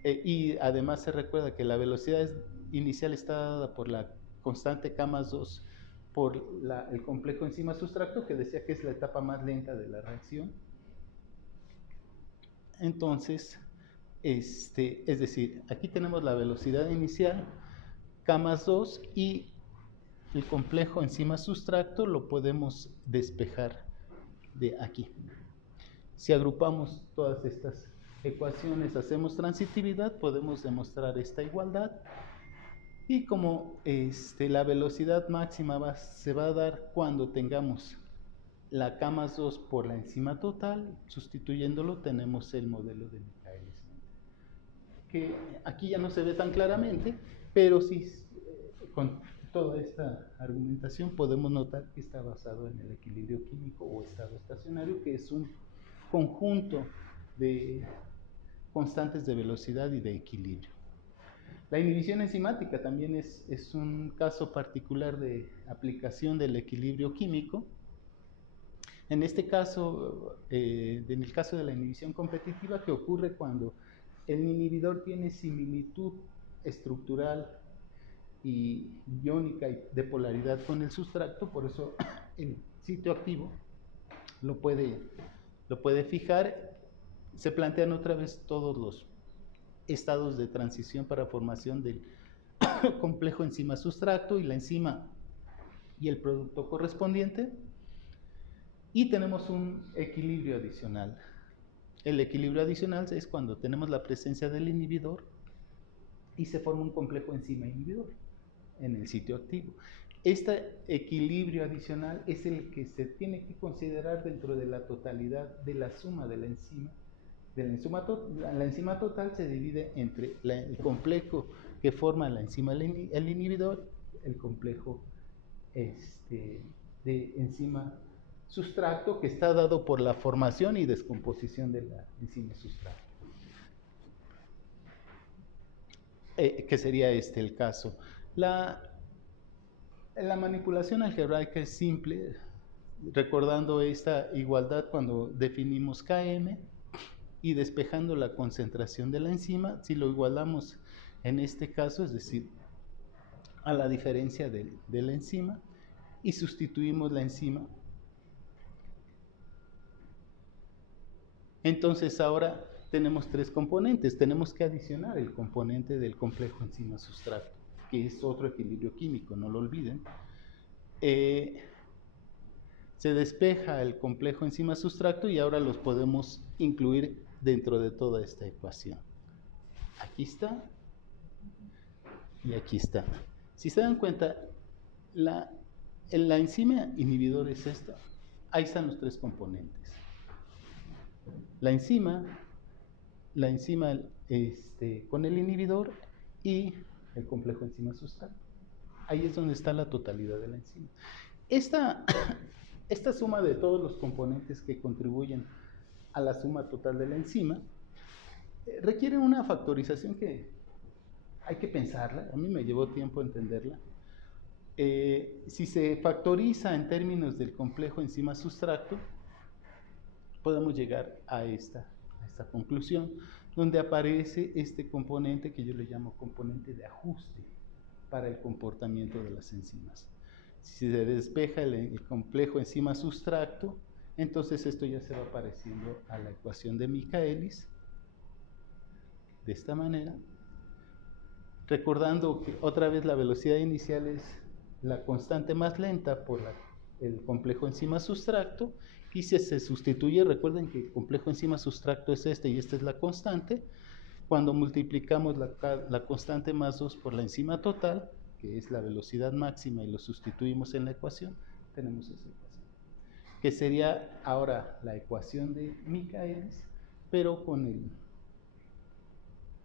y además se recuerda que la velocidad inicial está dada por la constante K más 2 por el complejo enzima-sustracto, que decía que es la etapa más lenta de la reacción. Entonces, es decir, aquí tenemos la velocidad inicial K más 2 y el complejo enzima-sustracto lo podemos despejar de aquí. Si agrupamos todas estas ecuaciones, hacemos transitividad, podemos demostrar esta igualdad. Y como la velocidad máxima se va a dar cuando tengamos la K más 2 por la enzima total, sustituyéndolo tenemos el modelo de Michaelis-Menten, que aquí ya no se ve tan claramente, pero sí con toda esta argumentación podemos notar que está basado en el equilibrio químico o estado estacionario, que es un conjunto de constantes de velocidad y de equilibrio. La inhibición enzimática también es un caso particular de aplicación del equilibrio químico. En este caso, en el caso de la inhibición competitiva, que ocurre cuando el inhibidor tiene similitud estructural y iónica y de polaridad con el sustrato, por eso el sitio activo lo puede fijar. Se plantean otra vez todos los estados de transición para formación del complejo enzima-sustracto y la enzima y el producto correspondiente. Y tenemos un equilibrio adicional. El equilibrio adicional es cuando tenemos la presencia del inhibidor y se forma un complejo enzima-inhibidor en el sitio activo. Este equilibrio adicional es el que se tiene que considerar dentro de la totalidad de la suma de la enzima. La enzima total se divide entre el complejo que forma la enzima el inhibidor, el complejo de enzima sustracto, que está dado por la formación y descomposición de la enzima sustracto. Que sería el caso. La manipulación algebraica es simple, recordando esta igualdad cuando definimos Km y despejando la concentración de la enzima. Si lo igualamos en este caso, es decir, a la diferencia de la enzima, y sustituimos la enzima, entonces ahora tenemos tres componentes. Tenemos que adicionar el componente del complejo enzima-sustrato, que es otro equilibrio químico, no lo olviden. Se despeja el complejo enzima-sustracto y ahora los podemos incluir dentro de toda esta ecuación. Aquí está y aquí está. Si se dan cuenta, la enzima inhibidor es esta. Ahí están los tres componentes. La enzima con el inhibidor y el complejo enzima-sustrato. Ahí es donde está la totalidad de la enzima. Esta suma de todos los componentes que contribuyen a la suma total de la enzima requiere una factorización que hay que pensarla. A mí me llevó tiempo entenderla. Si se factoriza en términos del complejo enzima-sustracto, podemos llegar a esta conclusión, donde aparece este componente que yo le llamo componente de ajuste para el comportamiento de las enzimas. Si se despeja el complejo enzima-sustracto, entonces esto ya se va pareciendo a la ecuación de Michaelis, de esta manera, recordando que otra vez la velocidad inicial es la constante más lenta por el complejo enzima-sustracto, y si se sustituye, recuerden que el complejo enzima-sustracto es y esta es la constante. Cuando multiplicamos la constante más 2 por la enzima total, que es la velocidad máxima, y lo sustituimos en la ecuación, tenemos esa ecuación, que sería ahora la ecuación de Michaelis, pero con el...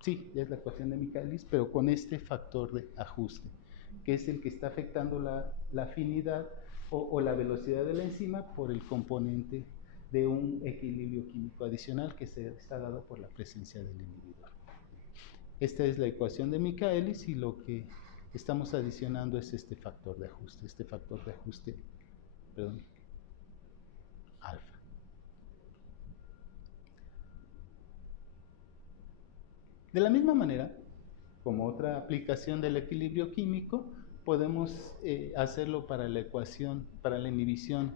Sí, ya es la ecuación de Michaelis, pero con este factor de ajuste, que es el que está afectando la afinidad o la velocidad de la enzima por el componente de un equilibrio químico adicional que está dado por la presencia del inhibidor. Esta es la ecuación de Michaelis y lo que estamos adicionando es este factor de ajuste, perdón, alfa. De la misma manera, como otra aplicación del equilibrio químico, podemos hacerlo para la ecuación, para la inhibición.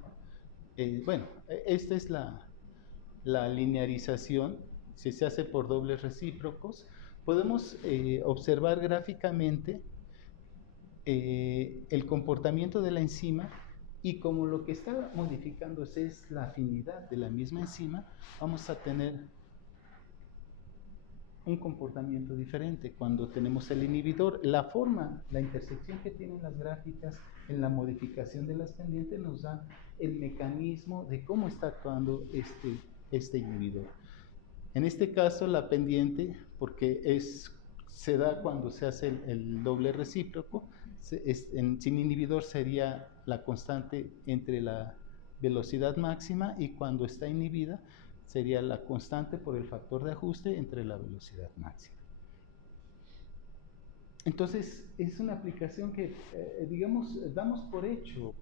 Esta es la linearización, si se hace por dobles recíprocos. Podemos observar gráficamente el comportamiento de la enzima, y como lo que está modificándose es la afinidad de la misma enzima, vamos a tener un comportamiento diferente cuando tenemos el inhibidor. La intersección que tienen las gráficas en la modificación de las pendientes nos da el mecanismo de cómo está actuando este inhibidor. En este caso la pendiente, porque se da cuando se hace el doble recíproco, sin inhibidor sería la constante entre la velocidad máxima, y cuando está inhibida sería la constante por el factor de ajuste entre la velocidad máxima. Entonces es una aplicación que digamos damos por hecho,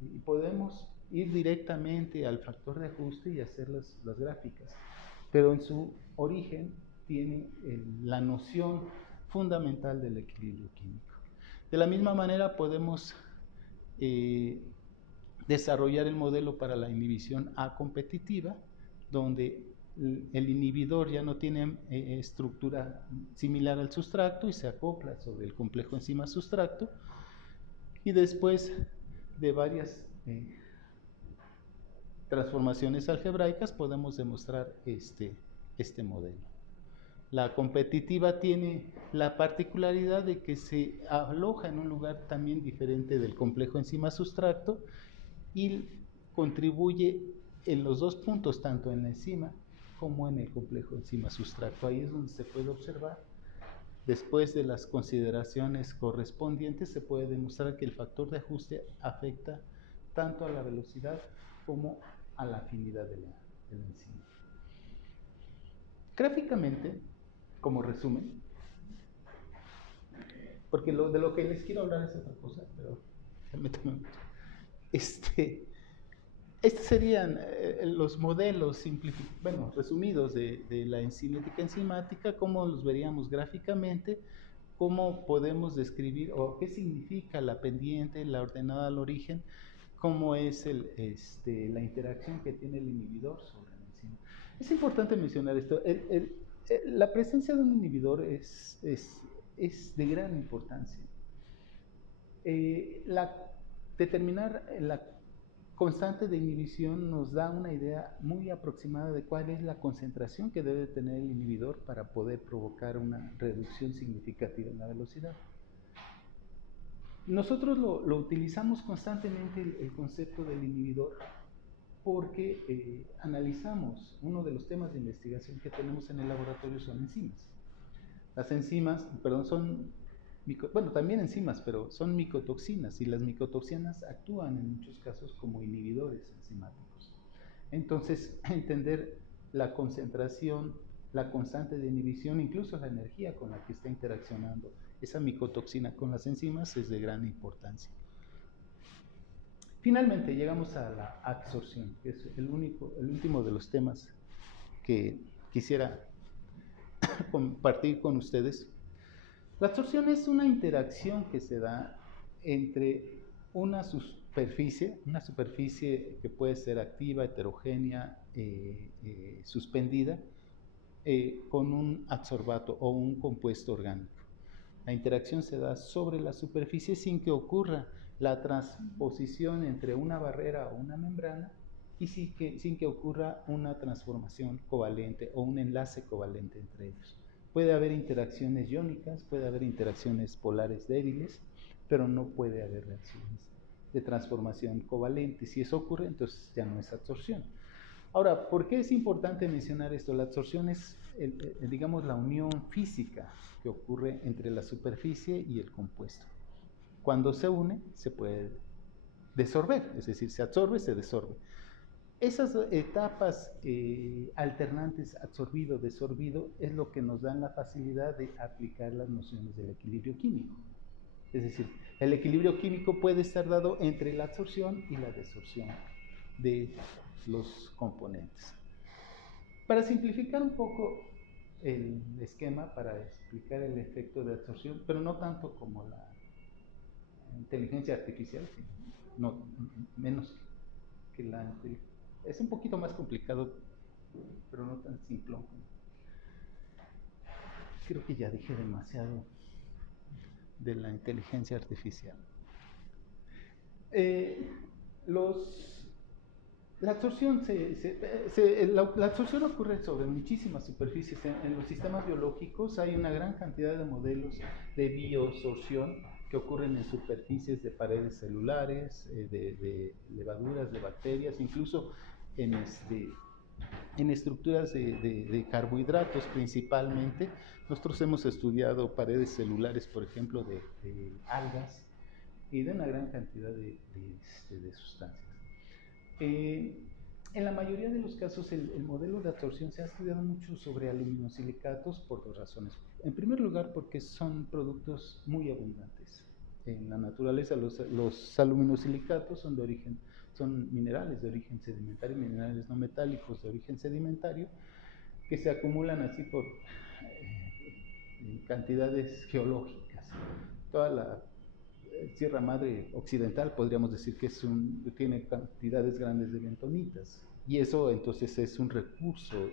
y podemos ir directamente al factor de ajuste y hacer las gráficas, pero en su origen tiene la noción fundamental del equilibrio químico. De la misma manera podemos desarrollar el modelo para la inhibición acompetitiva, donde el inhibidor ya no tiene estructura similar al sustracto y se acopla sobre el complejo enzima-sustracto, y después de varias transformaciones algebraicas podemos demostrar este modelo. La competitiva tiene la particularidad de que se aloja en un lugar también diferente del complejo enzima-sustracto y contribuye en los dos puntos, tanto en la enzima como en el complejo enzima-sustracto. Ahí es donde se puede observar. Después de las consideraciones correspondientes, se puede demostrar que el factor de ajuste afecta tanto a la velocidad como a la afinidad de la enzima. Gráficamente, como resumen, porque de lo que les quiero hablar es otra cosa, pero permítanme mucho. Estos serían los modelos resumidos de la enzimética enzimática, cómo los veríamos gráficamente, cómo podemos describir o qué significa la pendiente, la ordenada al origen, cómo es la interacción que tiene el inhibidor sobre la enzima. Es importante mencionar esto. La presencia de un inhibidor es de gran importancia. Determinar la constante de inhibición nos da una idea muy aproximada de cuál es la concentración que debe tener el inhibidor para poder provocar una reducción significativa en la velocidad. Nosotros lo utilizamos constantemente el concepto del inhibidor porque analizamos, uno de los temas de investigación que tenemos en el laboratorio son enzimas. Las enzimas, también enzimas, pero son micotoxinas, y las micotoxinas actúan en muchos casos como inhibidores enzimáticos. Entonces, entender la concentración, la constante de inhibición, incluso la energía con la que está interaccionando esa micotoxina con las enzimas es de gran importancia. Finalmente llegamos a la absorción, que es el último de los temas que quisiera compartir con ustedes. La absorción es una interacción que se da entre una superficie que puede ser activa, heterogénea, suspendida, con un adsorbato o un compuesto orgánico. La interacción se da sobre la superficie sin que ocurra la transposición entre una barrera o una membrana y sin que ocurra una transformación covalente o un enlace covalente entre ellos. Puede haber interacciones iónicas, puede haber interacciones polares débiles, pero no puede haber reacciones de transformación covalente. Si eso ocurre, entonces ya no es adsorción. Ahora, ¿por qué es importante mencionar esto? La adsorción es, digamos, la unión física que ocurre entre la superficie y el compuesto. Cuando se une, se puede desorber, es decir, se absorbe, se desorbe. Esas etapas alternantes, absorbido, desorbido, es lo que nos dan la facilidad de aplicar las nociones del equilibrio químico. Es decir, el equilibrio químico puede estar dado entre la absorción y la desorción de los componentes. Para simplificar un poco el esquema, para explicar el efecto de absorción, pero no tanto como la inteligencia artificial, no, menos que la inteligencia. Es un poquito más complicado, pero no tan simple. Creo que ya dije demasiado de la inteligencia artificial. La absorción, la absorción ocurre sobre muchísimas superficies. En los sistemas biológicos hay una gran cantidad de modelos de bioabsorción que ocurren en superficies de paredes celulares, de levaduras, de bacterias, incluso en estructuras de carbohidratos principalmente. Nosotros hemos estudiado paredes celulares, por ejemplo, de algas y de una gran cantidad de sustancias. En la mayoría de los casos el modelo de absorción se ha estudiado mucho sobre aluminosilicatos por dos razones. En primer lugar, porque son productos muy abundantes. En la naturaleza los aluminosilicatos son minerales de origen sedimentario, minerales no metálicos de origen sedimentario, que se acumulan así por cantidades geológicas. Toda la Sierra Madre Occidental podríamos decir que tiene cantidades grandes de bentonitas, y eso entonces es un recurso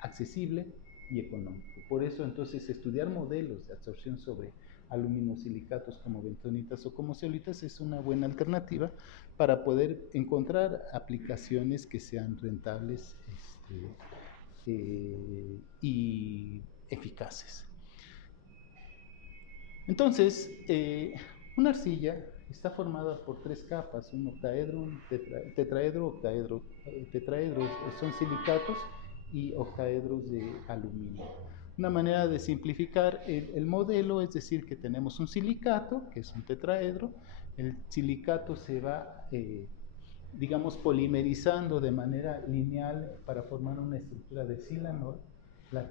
accesible y económico. Por eso entonces estudiar modelos de absorción sobre aluminosilicatos como bentonitas o como zeolitas es una buena alternativa para poder encontrar aplicaciones que sean rentables y eficaces. Entonces, una arcilla está formada por tres capas, un octaedro, un tetraedro, octaedro. Tetraedros son silicatos y octaedros de aluminio. Una manera de simplificar el modelo es decir que tenemos un silicato, que es un tetraedro. El silicato se va, digamos, polimerizando de manera lineal para formar una estructura de silanol.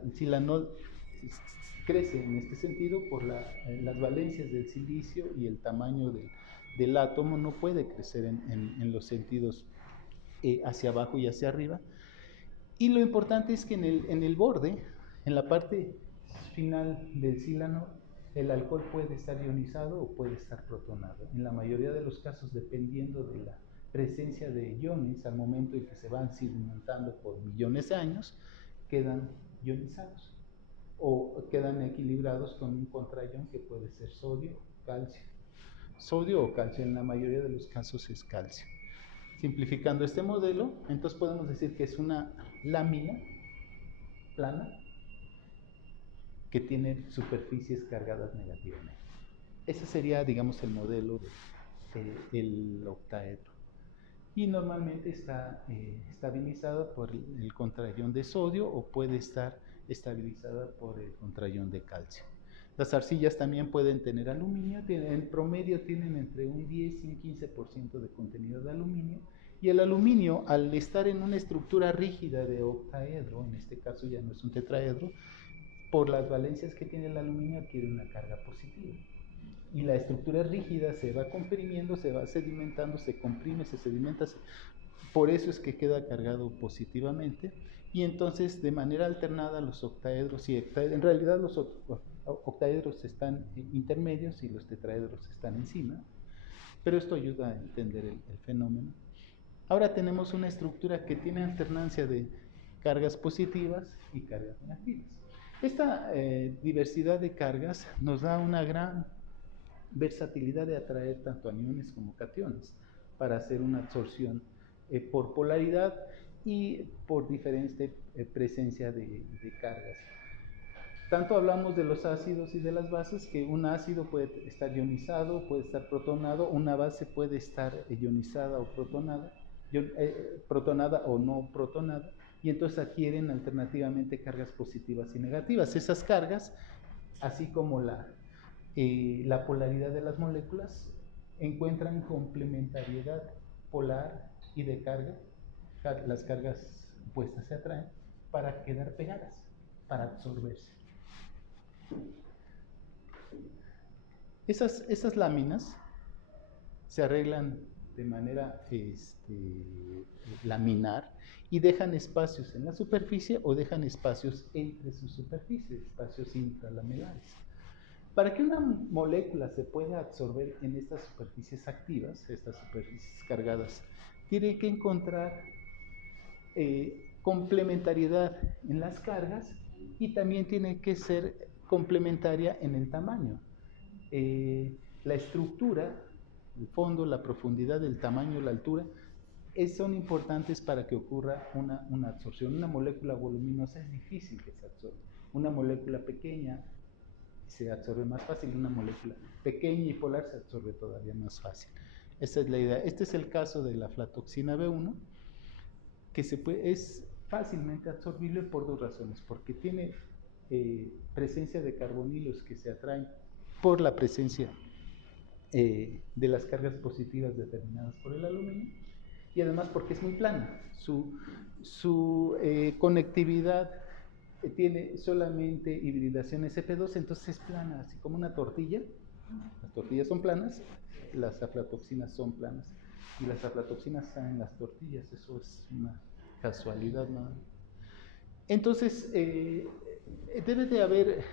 El silanol crece en este sentido por las valencias del silicio, y el tamaño del átomo no puede crecer en los sentidos hacia abajo y hacia arriba. Y lo importante es que en el borde, en la parte final del silano, el alcohol puede estar ionizado o puede estar protonado. En la mayoría de los casos, dependiendo de la presencia de iones al momento en que se van sedimentando por millones de años, quedan ionizados o quedan equilibrados con un contraion que puede ser sodio o calcio. Sodio o calcio, en la mayoría de los casos es calcio. Simplificando este modelo, entonces podemos decir que es una lámina plana que tiene superficies cargadas negativamente. Ese sería, digamos, el modelo del octaedro. Y normalmente está estabilizada por el contraion de sodio, o puede estar estabilizada por el contraion de calcio. Las arcillas también pueden tener aluminio, en promedio tienen entre un 10 y un 15% de contenido de aluminio, y el aluminio, al estar en una estructura rígida de octaedro, en este caso ya no es un tetraedro, por las valencias que tiene el aluminio adquiere una carga positiva. Y la estructura rígida se va comprimiendo, se va sedimentando, se comprime, se sedimenta. Por eso es que queda cargado positivamente. Y entonces, de manera alternada, los octaedros y hectaedros, en realidad los octaedros están intermedios y los tetraedros están encima, pero esto ayuda a entender el fenómeno. Ahora tenemos una estructura que tiene alternancia de cargas positivas y cargas negativas. Esta diversidad de cargas nos da una gran versatilidad de atraer tanto aniones como cationes para hacer una absorción por polaridad y por diferente presencia de cargas. Tanto hablamos de los ácidos y de las bases, que un ácido puede estar ionizado, puede estar protonado, una base puede estar ionizada o protonada, protonada o no protonada, y entonces adquieren alternativamente cargas positivas y negativas. Esas cargas, así como la polaridad de las moléculas, encuentran complementariedad polar y de carga. Las cargas opuestas se atraen para quedar pegadas, para absorberse. Esas láminas se arreglan de manera laminar y dejan espacios en la superficie o dejan espacios entre sus superficies, espacios intralamelares. Para que una molécula se pueda absorber en estas superficies activas, estas superficies cargadas, tiene que encontrar complementariedad en las cargas y también tiene que ser complementaria en el tamaño. La estructura, el fondo, la profundidad, el tamaño, la altura, son importantes para que ocurra una absorción. Una molécula voluminosa es difícil que se absorba. Una molécula pequeña se absorbe más fácil, una molécula pequeña y polar se absorbe todavía más fácil. Esa es la idea. Este es el caso de la aflatoxina B1, que es fácilmente absorbible por dos razones, porque tiene presencia de carbonilos que se atraen por la presencia de las cargas positivas determinadas por el aluminio, y además porque es muy plana. Su conectividad tiene solamente hibridación sp2, entonces es plana, así como una tortilla. Las tortillas son planas, las aflatoxinas son planas, y las aflatoxinas están en las tortillas. Eso es una casualidad, ¿no? Entonces debe de haber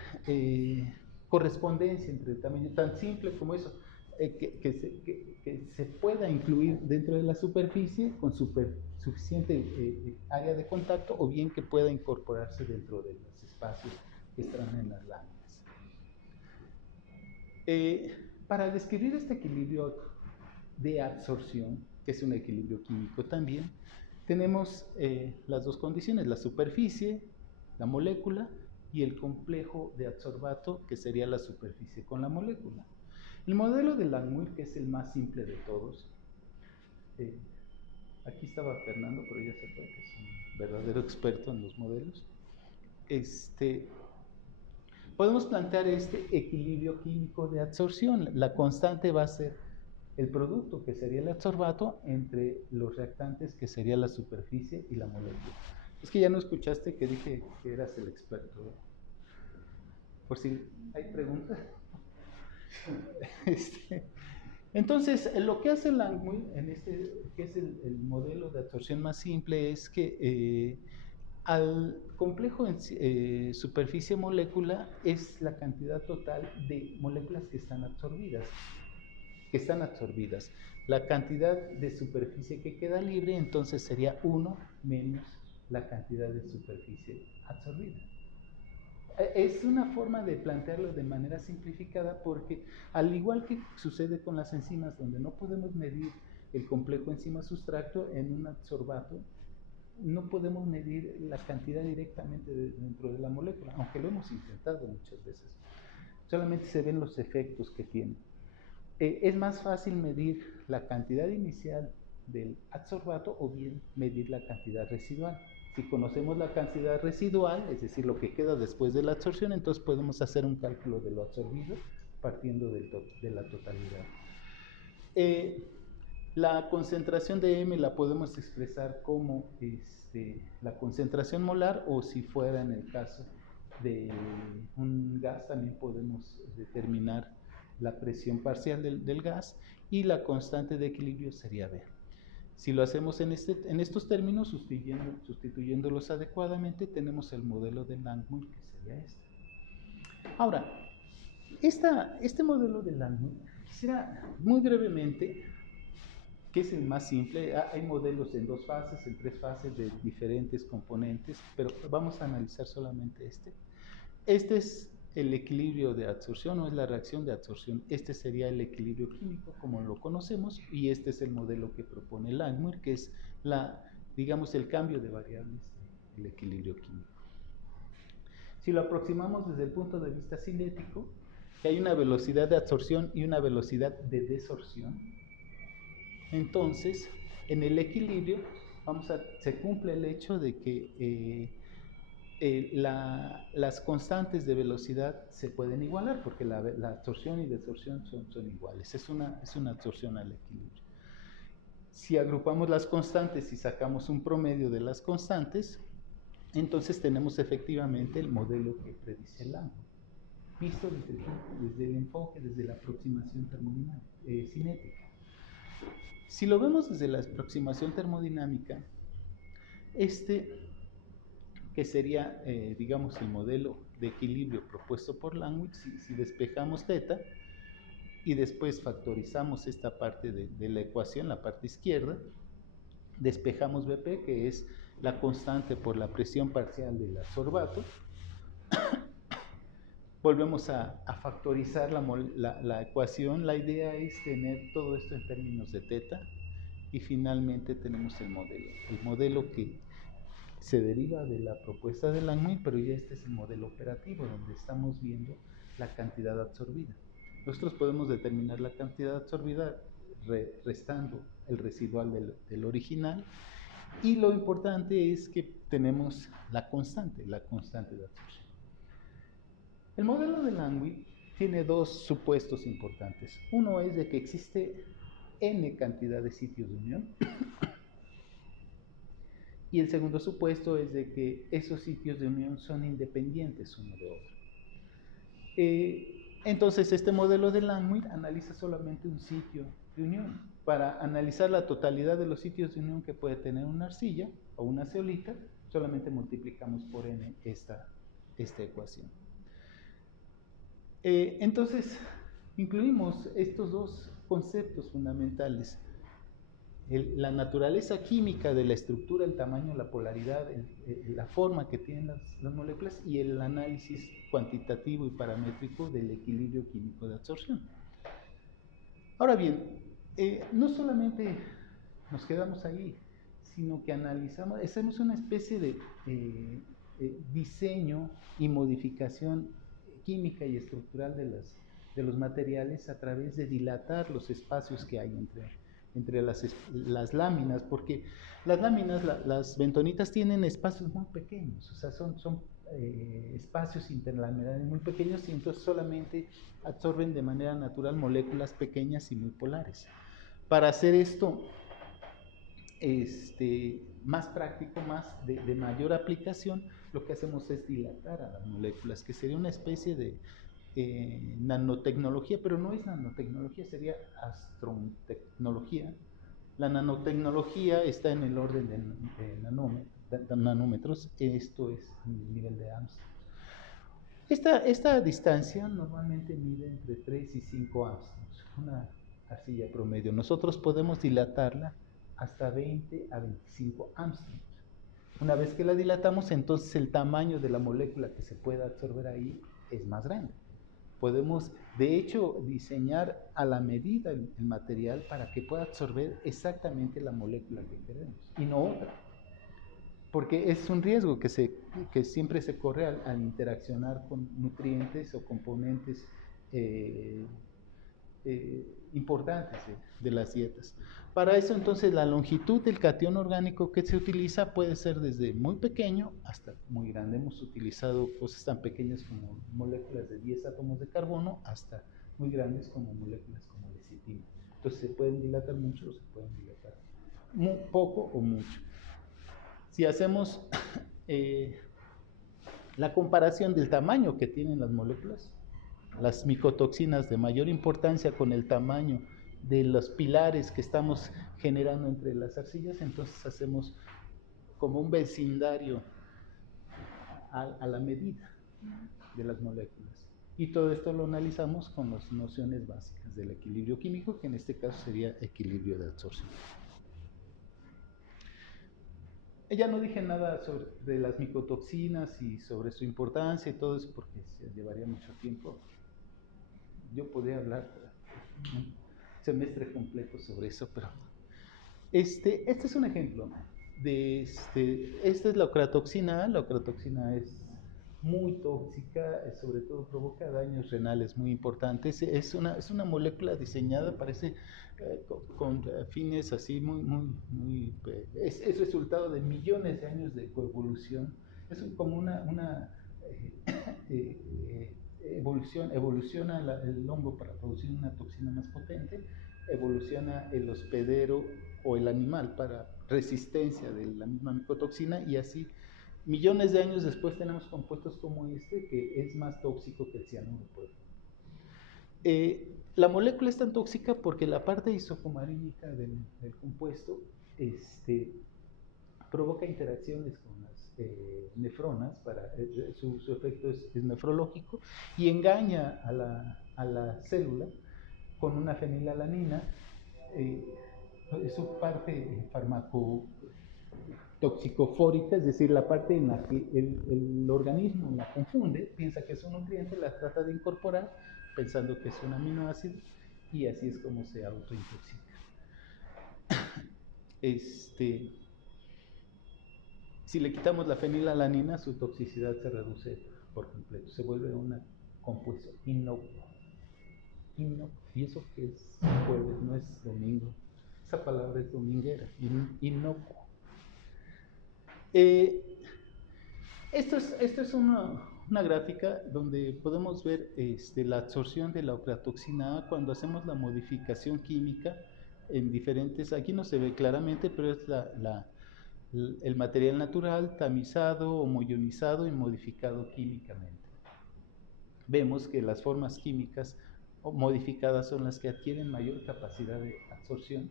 correspondencia entre el tamaño, tan simple como eso, que se pueda incluir dentro de la superficie con suficiente área de contacto, o bien que pueda incorporarse dentro de los espacios que están en las láminas. Para describir este equilibrio de absorción, que es un equilibrio químico también, tenemos las dos condiciones: la superficie, la molécula, y el complejo de adsorbato, que sería la superficie con la molécula. El modelo de Langmuir, que es el más simple de todos, aquí estaba Fernando, pero ya se fue, que es un verdadero experto en los modelos. Podemos plantear este equilibrio químico de absorción. La constante va a ser el producto, que sería el adsorbato, entre los reactantes, que sería la superficie y la molécula. Es que ya no escuchaste que dije que eras el experto, ¿no? Por si hay preguntas. Entonces, lo que hace Langmuir en que es el modelo de absorción más simple, es que al complejo superficie-molécula es la cantidad total de moléculas que están absorbidas. La cantidad de superficie que queda libre, entonces sería 1 menos la cantidad de superficie absorbida. Es una forma de plantearlo de manera simplificada, porque al igual que sucede con las enzimas, donde no podemos medir el complejo enzima-sustrato en un adsorbato, no podemos medir la cantidad directamente dentro de la molécula, aunque lo hemos intentado muchas veces. Solamente se ven los efectos que tiene. Es más fácil medir la cantidad inicial del adsorbato, o bien medir la cantidad residual. Si conocemos la cantidad residual, es decir, lo que queda después de la absorción, entonces podemos hacer un cálculo de lo absorbido partiendo de la totalidad. La concentración de M la podemos expresar como la concentración molar, o si fuera en el caso de un gas, también podemos determinar la presión parcial del gas, y la constante de equilibrio sería B. Si lo hacemos en estos términos, sustituyéndolos adecuadamente, tenemos el modelo de Langmuir, que sería este. Ahora, este modelo de Langmuir, quisiera muy brevemente, que es el más simple. Hay modelos en 2 fases, en 3 fases, de diferentes componentes, pero vamos a analizar solamente este. Este es el equilibrio de adsorción, o es la reacción de adsorción. Este sería el equilibrio químico como lo conocemos, y este es el modelo que propone Langmuir, que es digamos, el cambio de variables del equilibrio químico. Si lo aproximamos desde el punto de vista cinético, que hay una velocidad de absorción y una velocidad de desorción, entonces en el equilibrio se cumple el hecho de que las constantes de velocidad se pueden igualar, porque la absorción y desorción son iguales, es una absorción al equilibrio. Si agrupamos las constantes y sacamos un promedio de las constantes, entonces tenemos efectivamente el modelo que predice el ángulo, visto desde el enfoque, desde la aproximación cinética. Si lo vemos desde la aproximación termodinámica, que sería, digamos, el modelo de equilibrio propuesto por Langmuir, si despejamos θ y después factorizamos esta parte de la ecuación, la parte izquierda, despejamos Vp, que es la constante por la presión parcial del adsorbato, volvemos a factorizar la ecuación. La idea es tener todo esto en términos de θ y finalmente tenemos el modelo que se deriva de la propuesta de Langmuir, pero ya este es el modelo operativo donde estamos viendo la cantidad absorbida. Nosotros podemos determinar la cantidad absorbida restando el residual del original, y lo importante es que tenemos la constante de absorción. El modelo de Langmuir tiene dos supuestos importantes. Uno es de que existe n cantidad de sitios de unión, y el segundo supuesto es de que esos sitios de unión son independientes uno de otro. Entonces, este modelo de Langmuir analiza solamente un sitio de unión. Para analizar la totalidad de los sitios de unión que puede tener una arcilla o una zeolita, solamente multiplicamos por n esta ecuación. Entonces, incluimos estos dos conceptos fundamentales: la naturaleza química de la estructura, el tamaño, la polaridad, la forma que tienen las moléculas, y el análisis cuantitativo y paramétrico del equilibrio químico de absorción. Ahora bien, no solamente nos quedamos ahí, sino que hacemos una especie de diseño y modificación química y estructural de los materiales a través de dilatar los espacios que hay entre las láminas, porque las láminas, las bentonitas, tienen espacios muy pequeños, o sea, son espacios interlaminares muy pequeños, y entonces solamente absorben de manera natural moléculas pequeñas y muy polares. Para hacer esto más práctico, más de mayor aplicación, lo que hacemos es dilatar a las moléculas, que sería una especie de nanotecnología, pero no es nanotecnología, sería astrotecnología. La nanotecnología está en el orden de nanómetros, esto es el nivel de Armstrong. Esta distancia normalmente mide entre 3 y 5 Armstrongs, una arcilla promedio. Nosotros podemos dilatarla hasta 20 a 25 Armstrongs. Una vez que la dilatamos, entonces el tamaño de la molécula que se puede absorber ahí es más grande. Podemos, de hecho, diseñar a la medida el material para que pueda absorber exactamente la molécula que queremos y no otra. Porque es un riesgo que siempre se corre al interaccionar con nutrientes o componentes importantes de las dietas. Para eso, entonces, la longitud del catión orgánico que se utiliza puede ser desde muy pequeño hasta muy grande. Hemos utilizado cosas tan pequeñas como moléculas de 10 átomos de carbono hasta muy grandes como moléculas como lecitina. Entonces, se pueden dilatar mucho o se pueden dilatar muy poco o mucho. Si hacemos la comparación del tamaño que tienen las moléculas, las micotoxinas de mayor importancia con el tamaño de los pilares que estamos generando entre las arcillas, entonces hacemos como un vecindario a la medida de las moléculas. Y todo esto lo analizamos con las nociones básicas del equilibrio químico, que en este caso sería equilibrio de absorción. Ya no dije nada sobre las micotoxinas y sobre su importancia y todo eso, porque se llevaría mucho tiempo. Yo podría hablar un semestre completo sobre eso, pero este es un ejemplo de esta es la ocratoxina. La ocratoxina es muy tóxica, sobre todo provoca daños renales muy importantes. Es una molécula diseñada, parece, con fines así es resultado de millones de años de coevolución. Es como evoluciona el hongo para producir una toxina más potente, evoluciona el hospedero o el animal para resistencia de la misma micotoxina, y así millones de años después tenemos compuestos como este, que es más tóxico que el cianuro, por ejemplo. La molécula es tan tóxica porque la parte isocomarínica del compuesto provoca interacciones con las nefronas, su efecto es nefrológico, y engaña a la célula con una fenilalanina. Es su parte farmacotoxicofórica, es decir, la parte en la que el organismo la confunde, piensa que es un nutriente, la trata de incorporar pensando que es un aminoácido, y así es como se autointoxica. Si le quitamos la fenilalanina, su toxicidad se reduce por completo, se vuelve un compuesto inocuo. ¿Y eso qué es? Jueves, no es domingo. Esa palabra es dominguera, inocuo. Esto es una gráfica donde podemos ver la absorción de la ocratoxina A cuando hacemos la modificación química en diferentes, aquí no se ve claramente, pero es el material natural tamizado, homogenizado y modificado químicamente. Vemos que las formas químicas modificadas son las que adquieren mayor capacidad de absorción,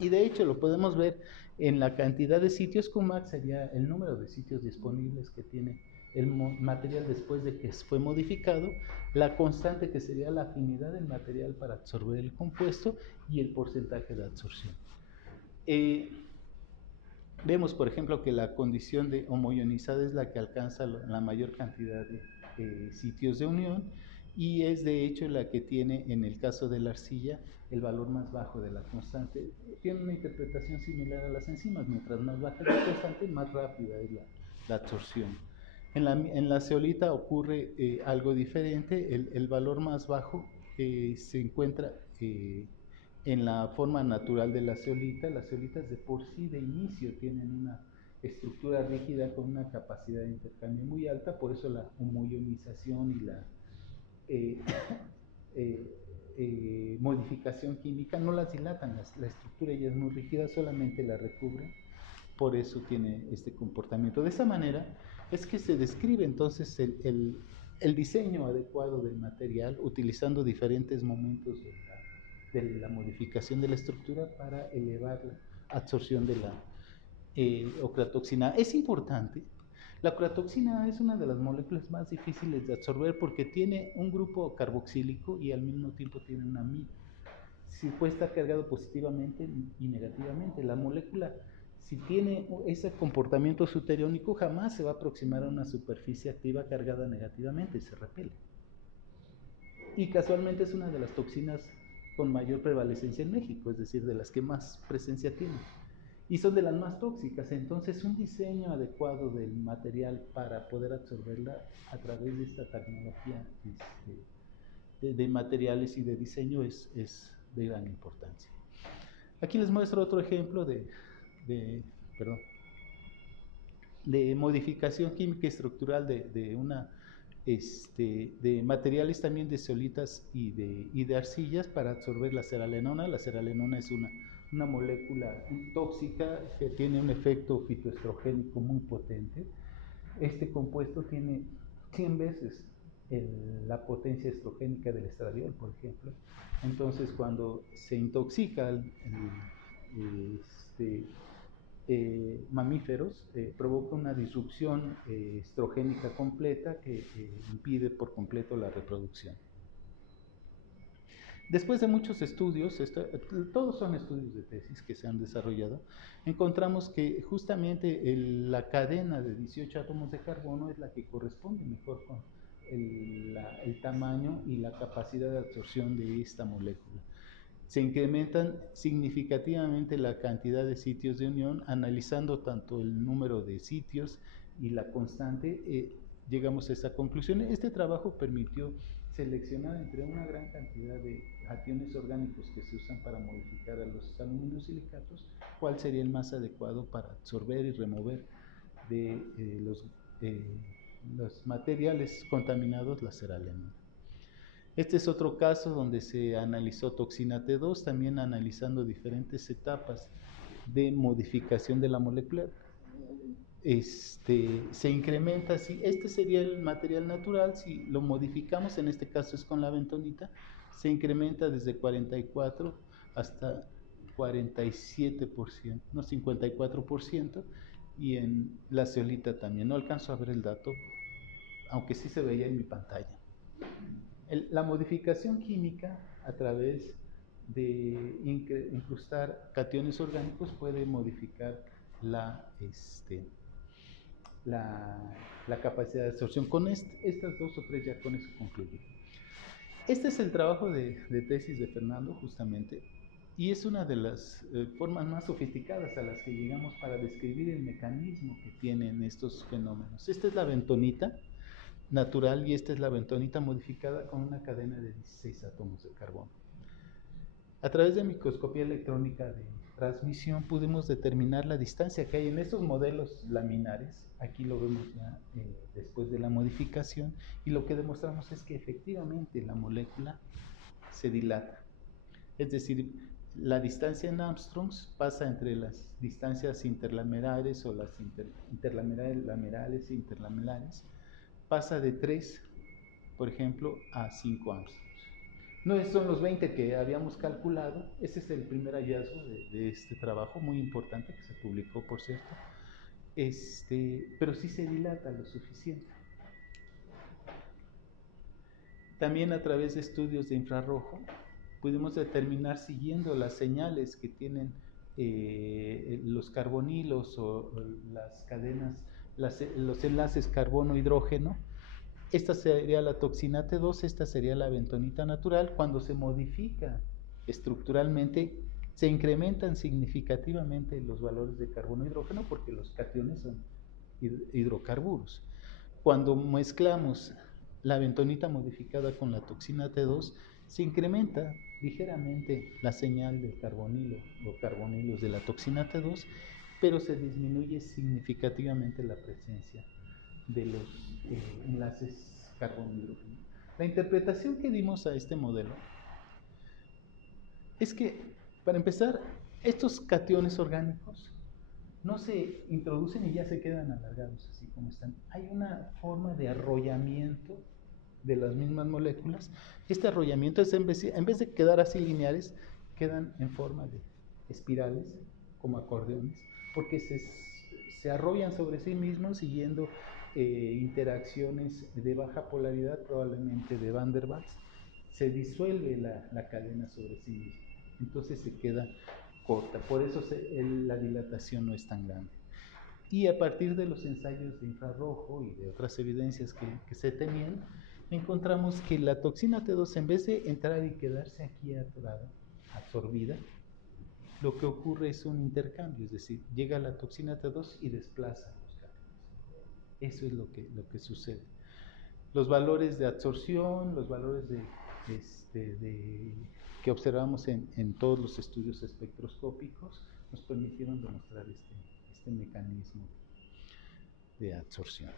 y de hecho lo podemos ver en la cantidad de sitios. Qmax sería el número de sitios disponibles que tiene el material después de que fue modificado, la constante, que sería la afinidad del material para absorber el compuesto, y el porcentaje de absorción. Vemos, por ejemplo, que la condición de homogeneizada es la que alcanza la mayor cantidad de sitios de unión, y es de hecho la que tiene, en el caso de la arcilla, el valor más bajo de la constante. Tiene una interpretación similar a las enzimas: mientras más baja la constante, más rápida es la absorción. En la zeolita ocurre algo diferente. El valor más bajo se encuentra en la forma natural de la zeolita. Las zeolitas de por sí, de inicio, tienen una estructura rígida con una capacidad de intercambio muy alta, por eso la homogenización y la modificación química no las dilatan. La estructura ya es muy rígida, solamente la recubre, por eso tiene este comportamiento. De esa manera es que se describe entonces el diseño adecuado del material, utilizando diferentes momentos de la modificación de la estructura para elevar la absorción de la ocratoxina. Es importante. La ocratoxina es una de las moléculas más difíciles de absorber porque tiene un grupo carboxílico y al mismo tiempo tiene una amida. Si puede estar cargado positivamente y negativamente. La molécula, si tiene ese comportamiento suteriónico, jamás se va a aproximar a una superficie activa cargada negativamente, se repele. Y casualmente es una de las toxinas con mayor prevalecencia en México, es decir, de las que más presencia tiene, y son de las más tóxicas. Entonces, un diseño adecuado del material para poder absorberla a través de esta tecnología de materiales y de diseño es de gran importancia. Aquí les muestro otro ejemplo de modificación química y estructural de materiales también de zeolitas y de arcillas para absorber la ceralenona. La ceralenona es una molécula tóxica que tiene un efecto fitoestrogénico muy potente. Este compuesto tiene 100 veces la potencia estrogénica del estradiol, por ejemplo. Entonces, cuando se intoxica mamíferos, provoca una disrupción estrogénica completa que impide por completo la reproducción. Después de muchos estudios, todos son estudios de tesis que se han desarrollado, encontramos que justamente la cadena de 18 átomos de carbono es la que corresponde mejor con el tamaño y la capacidad de absorción de esta molécula. Se incrementan significativamente la cantidad de sitios de unión, analizando tanto el número de sitios y la constante. llegamos a esa conclusión. Este trabajo permitió seleccionar entre una gran cantidad de cationes orgánicos que se usan para modificar a los aluminosilicatos, cuál sería el más adecuado para absorber y remover de los materiales contaminados la ceralenona. Este es otro caso donde se analizó toxina T2, también analizando diferentes etapas de modificación de la molécula. Se incrementa, si este sería el material natural, si lo modificamos, en este caso es con la bentonita, se incrementa desde 44 hasta 47%, no 54%, y en la zeolita también. No alcanzo a ver el dato, aunque sí se veía en mi pantalla. La modificación química a través de incrustar cationes orgánicos puede modificar la capacidad de absorción. Con estas dos o tres ya con eso concluyo. Este es el trabajo de tesis de Fernando, justamente, y es una de las formas más sofisticadas a las que llegamos para describir el mecanismo que tienen estos fenómenos. Esta es la bentonita natural y esta es la bentonita modificada con una cadena de 16 átomos de carbono. A través de microscopía electrónica de transmisión pudimos determinar la distancia que hay en estos modelos laminares. Aquí lo vemos ya después de la modificación, y lo que demostramos es que efectivamente la molécula se dilata. Es decir, la distancia en Armstrongs pasa entre las distancias interlamelares o las interlamelares, lamelares e interlamelares, pasa de 3, por ejemplo, a 5 Armstrongs. No son los 20 que habíamos calculado. Este es el primer hallazgo de este trabajo, muy importante, que se publicó, por cierto. Pero sí se dilata lo suficiente. También a través de estudios de infrarrojo pudimos determinar, siguiendo las señales que tienen los carbonilos o las cadenas, los enlaces carbono-hidrógeno. Esta sería la toxina T2, esta sería la bentonita natural. Cuando se modifica estructuralmente, se incrementan significativamente los valores de carbono-hidrógeno porque los cationes son hidrocarburos. Cuando mezclamos la bentonita modificada con la toxina T2, se incrementa ligeramente la señal del carbonilo o carbonilos de la toxina T2, pero se disminuye significativamente la presencia de los enlaces carbono-hidrógeno. La interpretación que dimos a este modelo es que, para empezar, estos cationes orgánicos no se introducen y ya se quedan alargados así como están. Hay una forma de arrollamiento de las mismas moléculas. Este arrollamiento es, en vez de quedar así lineales, quedan en forma de espirales, como acordeones, porque se arrollan sobre sí mismos siguiendo interacciones de baja polaridad, probablemente de Van der Waals. Se disuelve la cadena sobre sí misma, entonces se queda corta, por eso la dilatación no es tan grande. Y a partir de los ensayos de infrarrojo y de otras evidencias que se tenían, encontramos que la toxina T2, en vez de entrar y quedarse aquí atorada, absorbida, lo que ocurre es un intercambio, es decir, llega la toxina T2 y desplaza los cationes. Eso es lo que sucede. Los valores de absorción, los valores que observamos en todos los estudios espectroscópicos nos permitieron demostrar este mecanismo de absorción.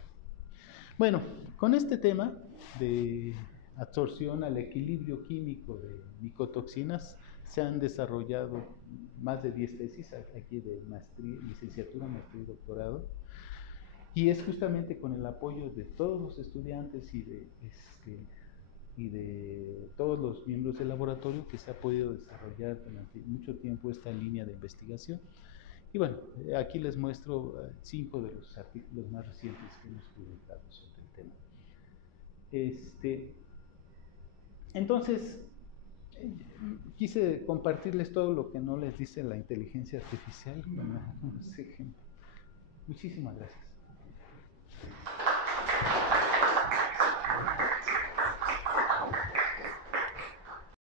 Bueno, con este tema de absorción al equilibrio químico de micotoxinas se han desarrollado más de 10 tesis aquí de maestría, licenciatura, maestría y doctorado, y es justamente con el apoyo de todos los estudiantes y de todos los miembros del laboratorio que se ha podido desarrollar durante mucho tiempo esta línea de investigación. Y bueno, aquí les muestro 5 de los artículos más recientes que hemos publicado sobre el tema. Entonces, quise compartirles todo lo que no les dice la inteligencia artificial. Bueno, muchísimas gracias.